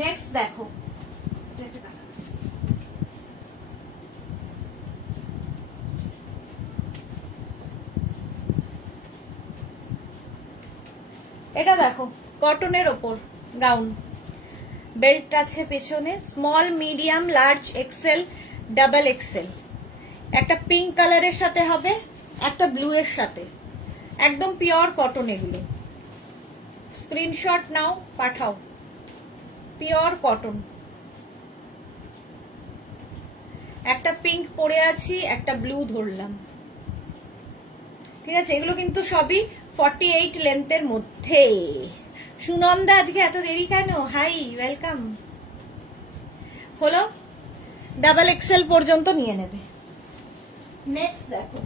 নেক্সট দেখো, এটা দেখো কটনের ওপর গাউন, বেল্ট আছে পেছনে, small, medium, large, XL, double XL. একটা পিঙ্ক কালারের সাথে হবে, একটা ব্লু এর সাথে, একদম পিওর কটন এগুলো। স্ক্রিনশট নাও, পাঠাও। পিওর কটন, একটা পিঙ্ক পরে আছি, একটা ব্লু ধরলাম। ঠিক আছে, এগুলো কিন্তু সবই 48 লেন্থের মধ্যে। সুনন্দা আজকে এত দেরি কেন? Hi, welcome. হলো, ডাবল এক্সেল পর্যন্ত নিয়ে নেবে। নেক্সট দেখো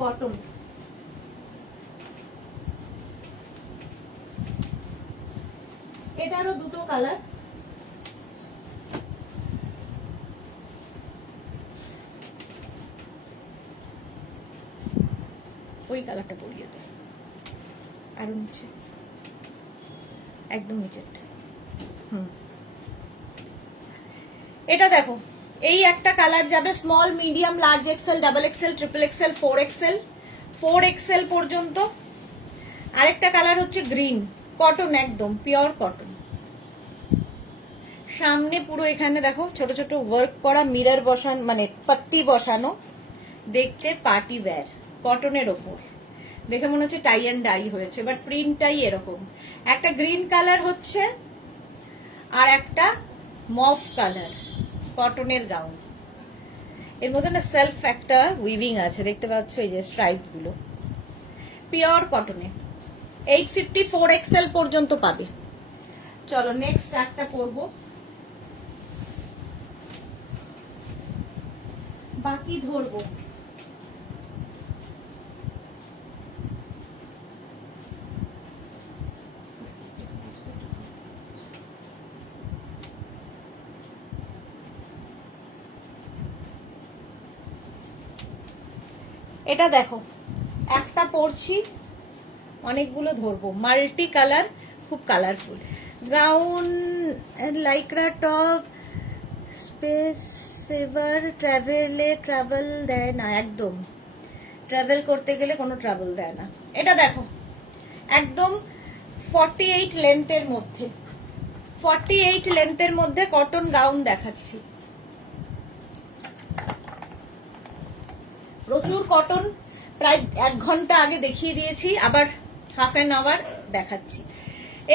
কটন, এটারও দুটো কালার। ওই কালারটা পরিয়ে দে, আরো নিচে, একদম নিচেরটা। এটা দেখো, এই একটা কালার যাবে, small, medium, large XL, double XL, triple XL, 4 XL, 4 XL পর্যন্ত। আরেকটা কালার হচ্ছে গ্রিন, কটন একদম পিওর কটন। সামনে পুরো এখানে দেখো ছোট ছোট ওয়ার্ক করা, মিরর বসানো, মানে পাত্তি বসানো, দেখতে পার্টি ওয়্যার, কটনের ওপর। দেখে মনে হচ্ছে টাই অ্যান্ড ডাই হয়েছে, বাট প্রিন্টটাই এরকম। একটা গ্রিন কালার হচ্ছে, আর একটা মভ কালার, কটনের গাউন। এর মধ্যে না সেলফ একটা উইভিং আছে, দেখতে পাচ্ছ এই যে স্ট্রাইপ গুলো, পিওর কটনে। 854 এক্সেল পর্যন্ত পাবে। চলো নেক্সট একটা পরবো, বাকি ধরবো। এটা দেখো, একটা পরছি, অনেকগুলো ধরবো, মাল্টি কালার, খুব colourful gown, Lycra top, space saver. Travel দেয় না, একদম ট্রাভেল করতে গেলে কোনো ট্রাভেল দেয় না। এটা দেখো একদম 48 লেন্থের মধ্যে, 48 লেন্থের মধ্যে কটন গাউন দেখাচ্ছি। প্রচুর কটন, প্রায় 1 ঘন্টা আগে দেখিয়ে দিয়েছি, আবার হাফ অ্যান আওয়ার দেখাচ্ছি।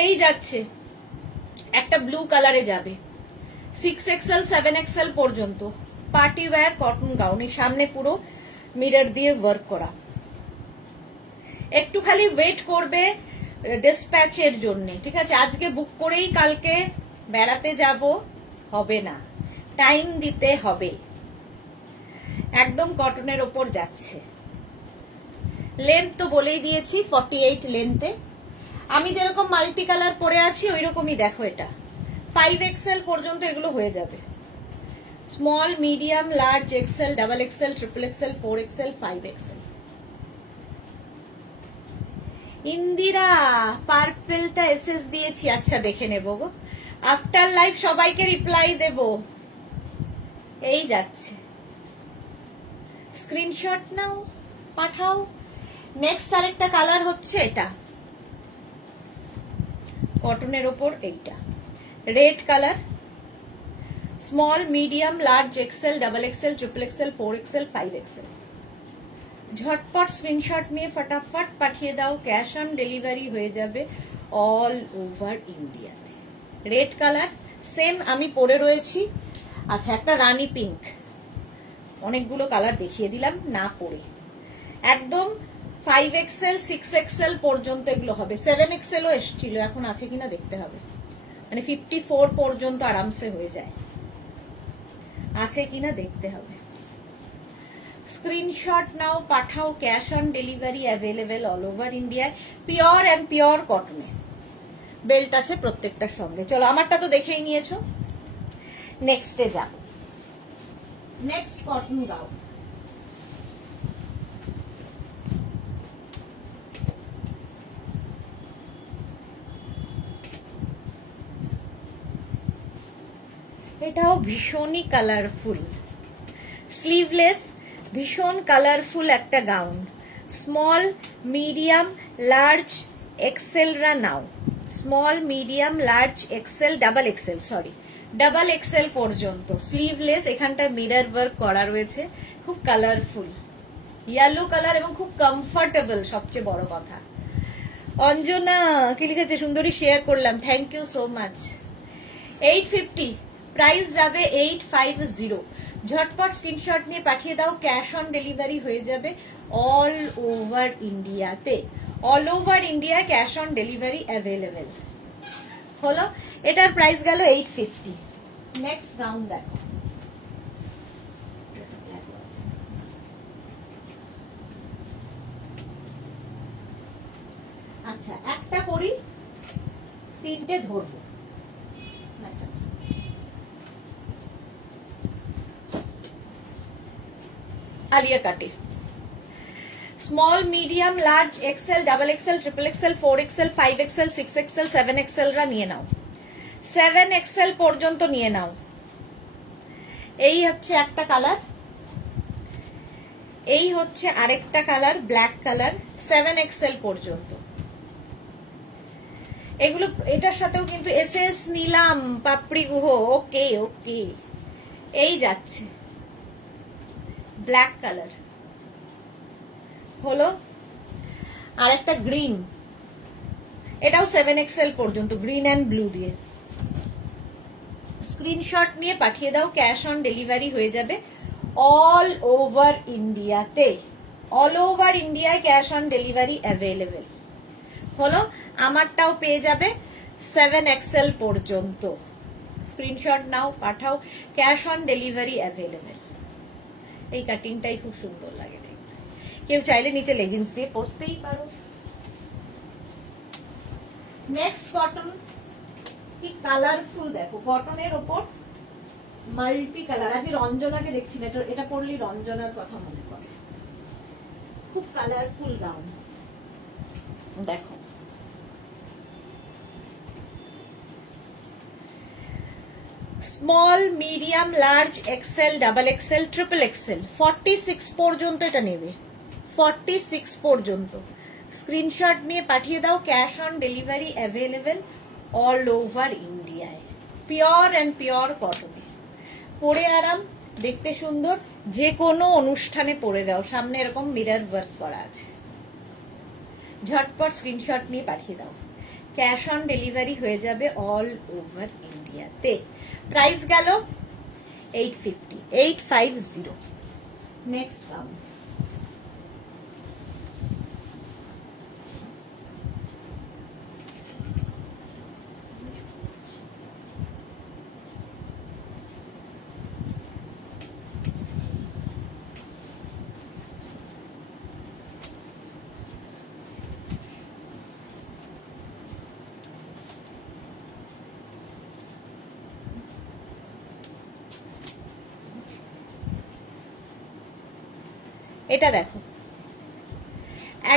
এই যাচ্ছে, একটা ব্লু কালারে যাবে, 6 এক্সেল 7 এক্সেল পর্যন্ত, পার্টি ওয়্যার কটন গাউন। সামনে পুরো মিরর দিয়ে ওয়ার্ক করা। একটু খালি ওয়েট করবে ডিসপ্যাচের জন্য, ঠিক আছে? আজকে বুক করেই কালকে বেড়াতে যাব হবে না, টাইম দিতে হবে। একদম কটনের ওপর যাচ্ছে। লেন্থ তো বলেই দিয়েছি 48 লেন্থে। আমি যেরকম মাল্টি কালার পরে আছি ওই রকমই দেখো, এটা 5XL পর্যন্ত এগুলো হয়ে যাবে। Small, medium, large, XL, double XL, triple XL, 4XL, 5XL। Indira পার্পেলটা এসএস দিয়েছি, আচ্ছা দেখে নেব গো। আফটার লাইভ সবাইকে রিপ্লাই দেব। এই যাচ্ছে, স্ক্রিনশট নাও, পাঠাও। নেক্সট আরেকটা কালার হচ্ছে এটা, কটনের ওপর এইটা red colour. Small, medium, large, XL, double XL, triple XL, 4XL, 5XL। ঝটপট স্ক্রিনশট নিয়ে ফটাফট পাঠিয়ে দাও, ক্যাশ অন ডেলিভারি হয়ে যাবে অল ওভার ইন্ডিয়াতে। রেড কালার সেম আমি পরে রয়েছি। আচ্ছা, একটা রানী পিঙ্ক, অনেকগুলো কালার দেখিয়ে দিলাম না পরে। একদম 5XL, 6XL পর্যন্ত এগুলো হবে। 7XL ও এসছিল, এখন আছে কিনা দেখতে হবে। মানে 54 পর্যন্ত আরামসে হয়ে যায়, আছে কিনা দেখতে হবে। স্ক্রিনশট নাও, পাঠাও, cash on delivery available all over ইন্ডিয়ায়। পিওর অ্যান্ড পিওর কটনে, বেল্ট আছে প্রত্যেকটার সঙ্গে। চলো, আমারটা তো দেখেই নিয়েছো, নেক্সটে যাব। Next cotton gown. এটাও ভীষণই কালারফুল, স্লিভলেস, ভীষণ কালারফুল একটা গাউন। স্মল, মিডিয়াম, লার্জ, এক্সেলরা নাও। Small, medium, large, XL, double XL, sorry double XL পর্যন্ত। স্লিভলেস, এখানটায় মিরর ওয়ার্ক করা রয়েছে, খুব কালারফুল ইয়েলো কালার এবং খুব কমফোর্টেবল, সবচেয়ে বড় কথা। অঞ্জনা কি লিখেছে, সুন্দরী শেয়ার করলাম, thank you so much. 850, price যাবে 850। ঝটপট স্ক্রিনশট নিয়ে পাঠিয়ে দাও, ক্যাশ অন ডেলিভারি হয়ে যাবে অল ওভার ইন্ডিয়াতে। All over India cash on delivery available হলো। এটার প্রাইস গেল 850। নেক্সট গাউন দেখো, আচ্ছা একটা পরি, তিনটে ধরবো। আলিয়া কাটে, small, medium, large, XL, double XL, triple XL, 4XL, 5XL, 6XL, 7XL রা নিয়ে নাও। 7XL পর্যন্ত নিয়ে নাও। এই হচ্ছে একটা কালার, এই হচ্ছে আরেকটা কালার, ব্ল্যাক কালার, 7XL পর্যন্ত। এগুলো এটার সাথেও কিন্তু এসএস নিলাম, পাপড়ি গুহ। ওকে ওকে, এই যাচ্ছে ব্ল্যাক কালার হলো। আর একটা গ্রিন, এটাও 7XL পর্যন্ত, গ্রিন অ্যান্ড ব্লু দিয়ে। স্ক্রিনশট নিয়ে পাঠিয়ে দাও, ক্যাশ অন ডেলিভারি হয়ে যাবে অল ওভার ইন্ডিয়াতে। অল ওভার ইন্ডিয়ায় ক্যাশ অন ডেলিভারি অ্যাভেলেবেল হলো। আমারটাও পেয়ে যাবে 7XL পর্যন্ত। স্ক্রিনশট নাও, পাঠাও, ক্যাশ অন ডেলিভারি অ্যাভেলেবেল। এই কাটিংটাই খুব সুন্দর লাগে দেখতে, কেউ চাইলে নিচে লেগিংস দিয়ে পরতেই পারো। নেক্সট কটন, কি কালারফুল দেখো, কটনের ওপর মাল্টি কালার। আজ রঞ্জনাকে দেখছি না, এটা পরলি রঞ্জনার কথা মনে পড়ে। খুব কালারফুল গাউন দেখো। Small, medium, large, XL, double XL, triple XL, 46 পর্যন্ত এটা নেবে, 46 পর্যন্ত। স্ক্রিনশট নিয়ে পাঠিয়ে দাও, cash on delivery available all over ইন্ডিয়ায়। পিওর অ্যান্ড পিওর কটনে, পরে আরাম, দেখতে সুন্দর, যে কোনো অনুষ্ঠানে পরে যাও। সামনে এরকম মিরর ওয়ার্ক করা আছে। ঝটপট স্ক্রিনশট নিয়ে পাঠিয়ে দাও, ক্যাশ অন ডেলিভারি হয়ে যাবে অল ওভার ইন্ডিয়াতে। প্রাইস গেল 850, 850। নেক্সট গাউন, এটা দেখো,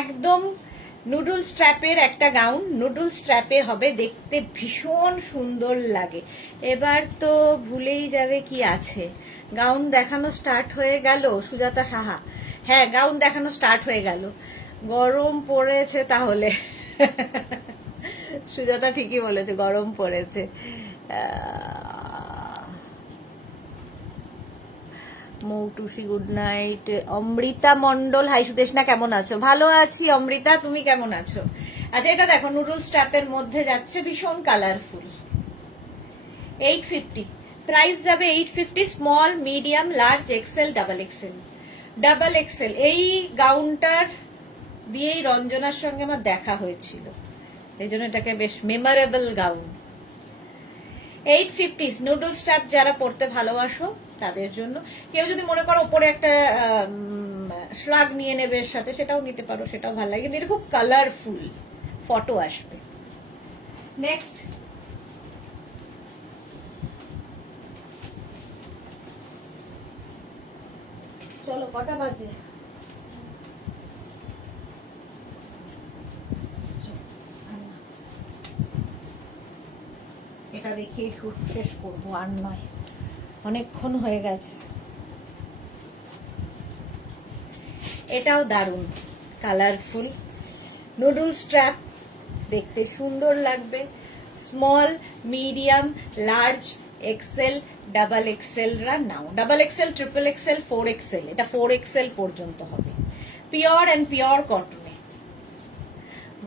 একদম নুডল স্ট্র্যাপের একটা গাউন, নুডল স্ট্র্যাপের হবে, দেখতে ভীষণ সুন্দর লাগে। এবার তো ভুলেই যাবে কি আছে। গাউন দেখানো স্টার্ট হয়ে গেল সুজাতা সাহা। হ্যাঁ, গাউন দেখানো স্টার্ট হয়ে গেল। গরম পড়েছে তাহলে। সুজাতা ঠিকই বলেছে, গরম পড়েছে। Moutusi good night. Amrita Mondal, hi Sudeshna, কেমন আছো? ভালো আছি অমৃতা, তুমি কেমন আছো? আচ্ছা, এটা দেখো নুডল স্ট্র্যাপের মধ্যে যাচ্ছে, ভীষণ কালারফুল। 850 প্রাইস যাবে 850। Small, medium, large, XL, double XL. Double XL এই গাউনটার দিয়েই রঞ্জনার সঙ্গে আমার দেখা হয়েছিল, এই জন্য এটাকে বেশ মেমোরেবল গাউন। 850 নুডল স্ট্র্যাপ যারা পরতে ভালোবাসো তাদের জন্য। কেউ যদি মনে করো উপরে একটা শ্রাগ নিয়ে নেবে এর সাথে, সেটাও নিতে পারো, সেটাও ভালো লাগে। কিন্তু এটা খুব কালারফুল, ফটো আসবে। নেক্সট, চলো কটা বাজে? এটা দেখিয়ে শুট শেষ করবো, আর নয়, অনেকক্ষণ হয়ে গেছে। এটাও দারুণ কালারফুল নুডল স্ট্র্যাপ, দেখতে সুন্দর লাগবে। Small, medium, large, XL, double এক্সেলরা নাও। Double XL, triple XL, 4 XL, এটা 4 এক্সেল পর্যন্ত হবে। পিওর অ্যান্ড পিওর কটনে,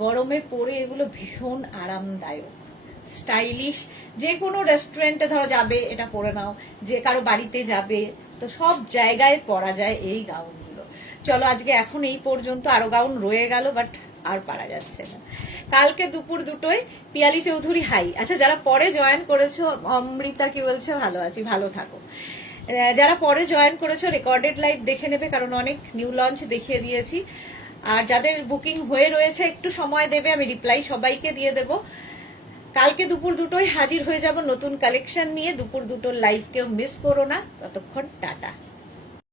গরমে পরে এগুলো ভীষণ আরামদায়ক, স্টাইলিশ। যে কোনো রেস্টুরেন্টে ধরো যাবে, এটা পরে নাও। যে কারো বাড়িতে যাবে, তো সব জায়গায় পরা যায় এই গাউনগুলো। চলো আজকে এখন এই পর্যন্ত, আরো গাউন রয়ে গেল, বাট আর পারা যাচ্ছে না। কালকে দুপুর 2টোয় পিয়ালি চৌধুরী হাই। আচ্ছা, যারা পরে জয়েন করেছো, অমৃতা কি বলছে? ভালো আছি, ভালো থাকো। যারা পরে জয়েন করেছো রেকর্ডেড লাইভ দেখে নেবে, কারণ অনেক নিউ লঞ্চ দেখিয়ে দিয়েছি। আর যাদের বুকিং হয়ে রয়েছে একটু সময় দেবে, আমি রিপ্লাই সবাইকে দিয়ে দেবো। কালকে দুপুর 2টোয় হাজির হয়ে যাব নতুন কালেকশন নিয়ে। দুপুর 2টোর লাইভ কেউ মিস করো না। ততক্ষণ টাটা।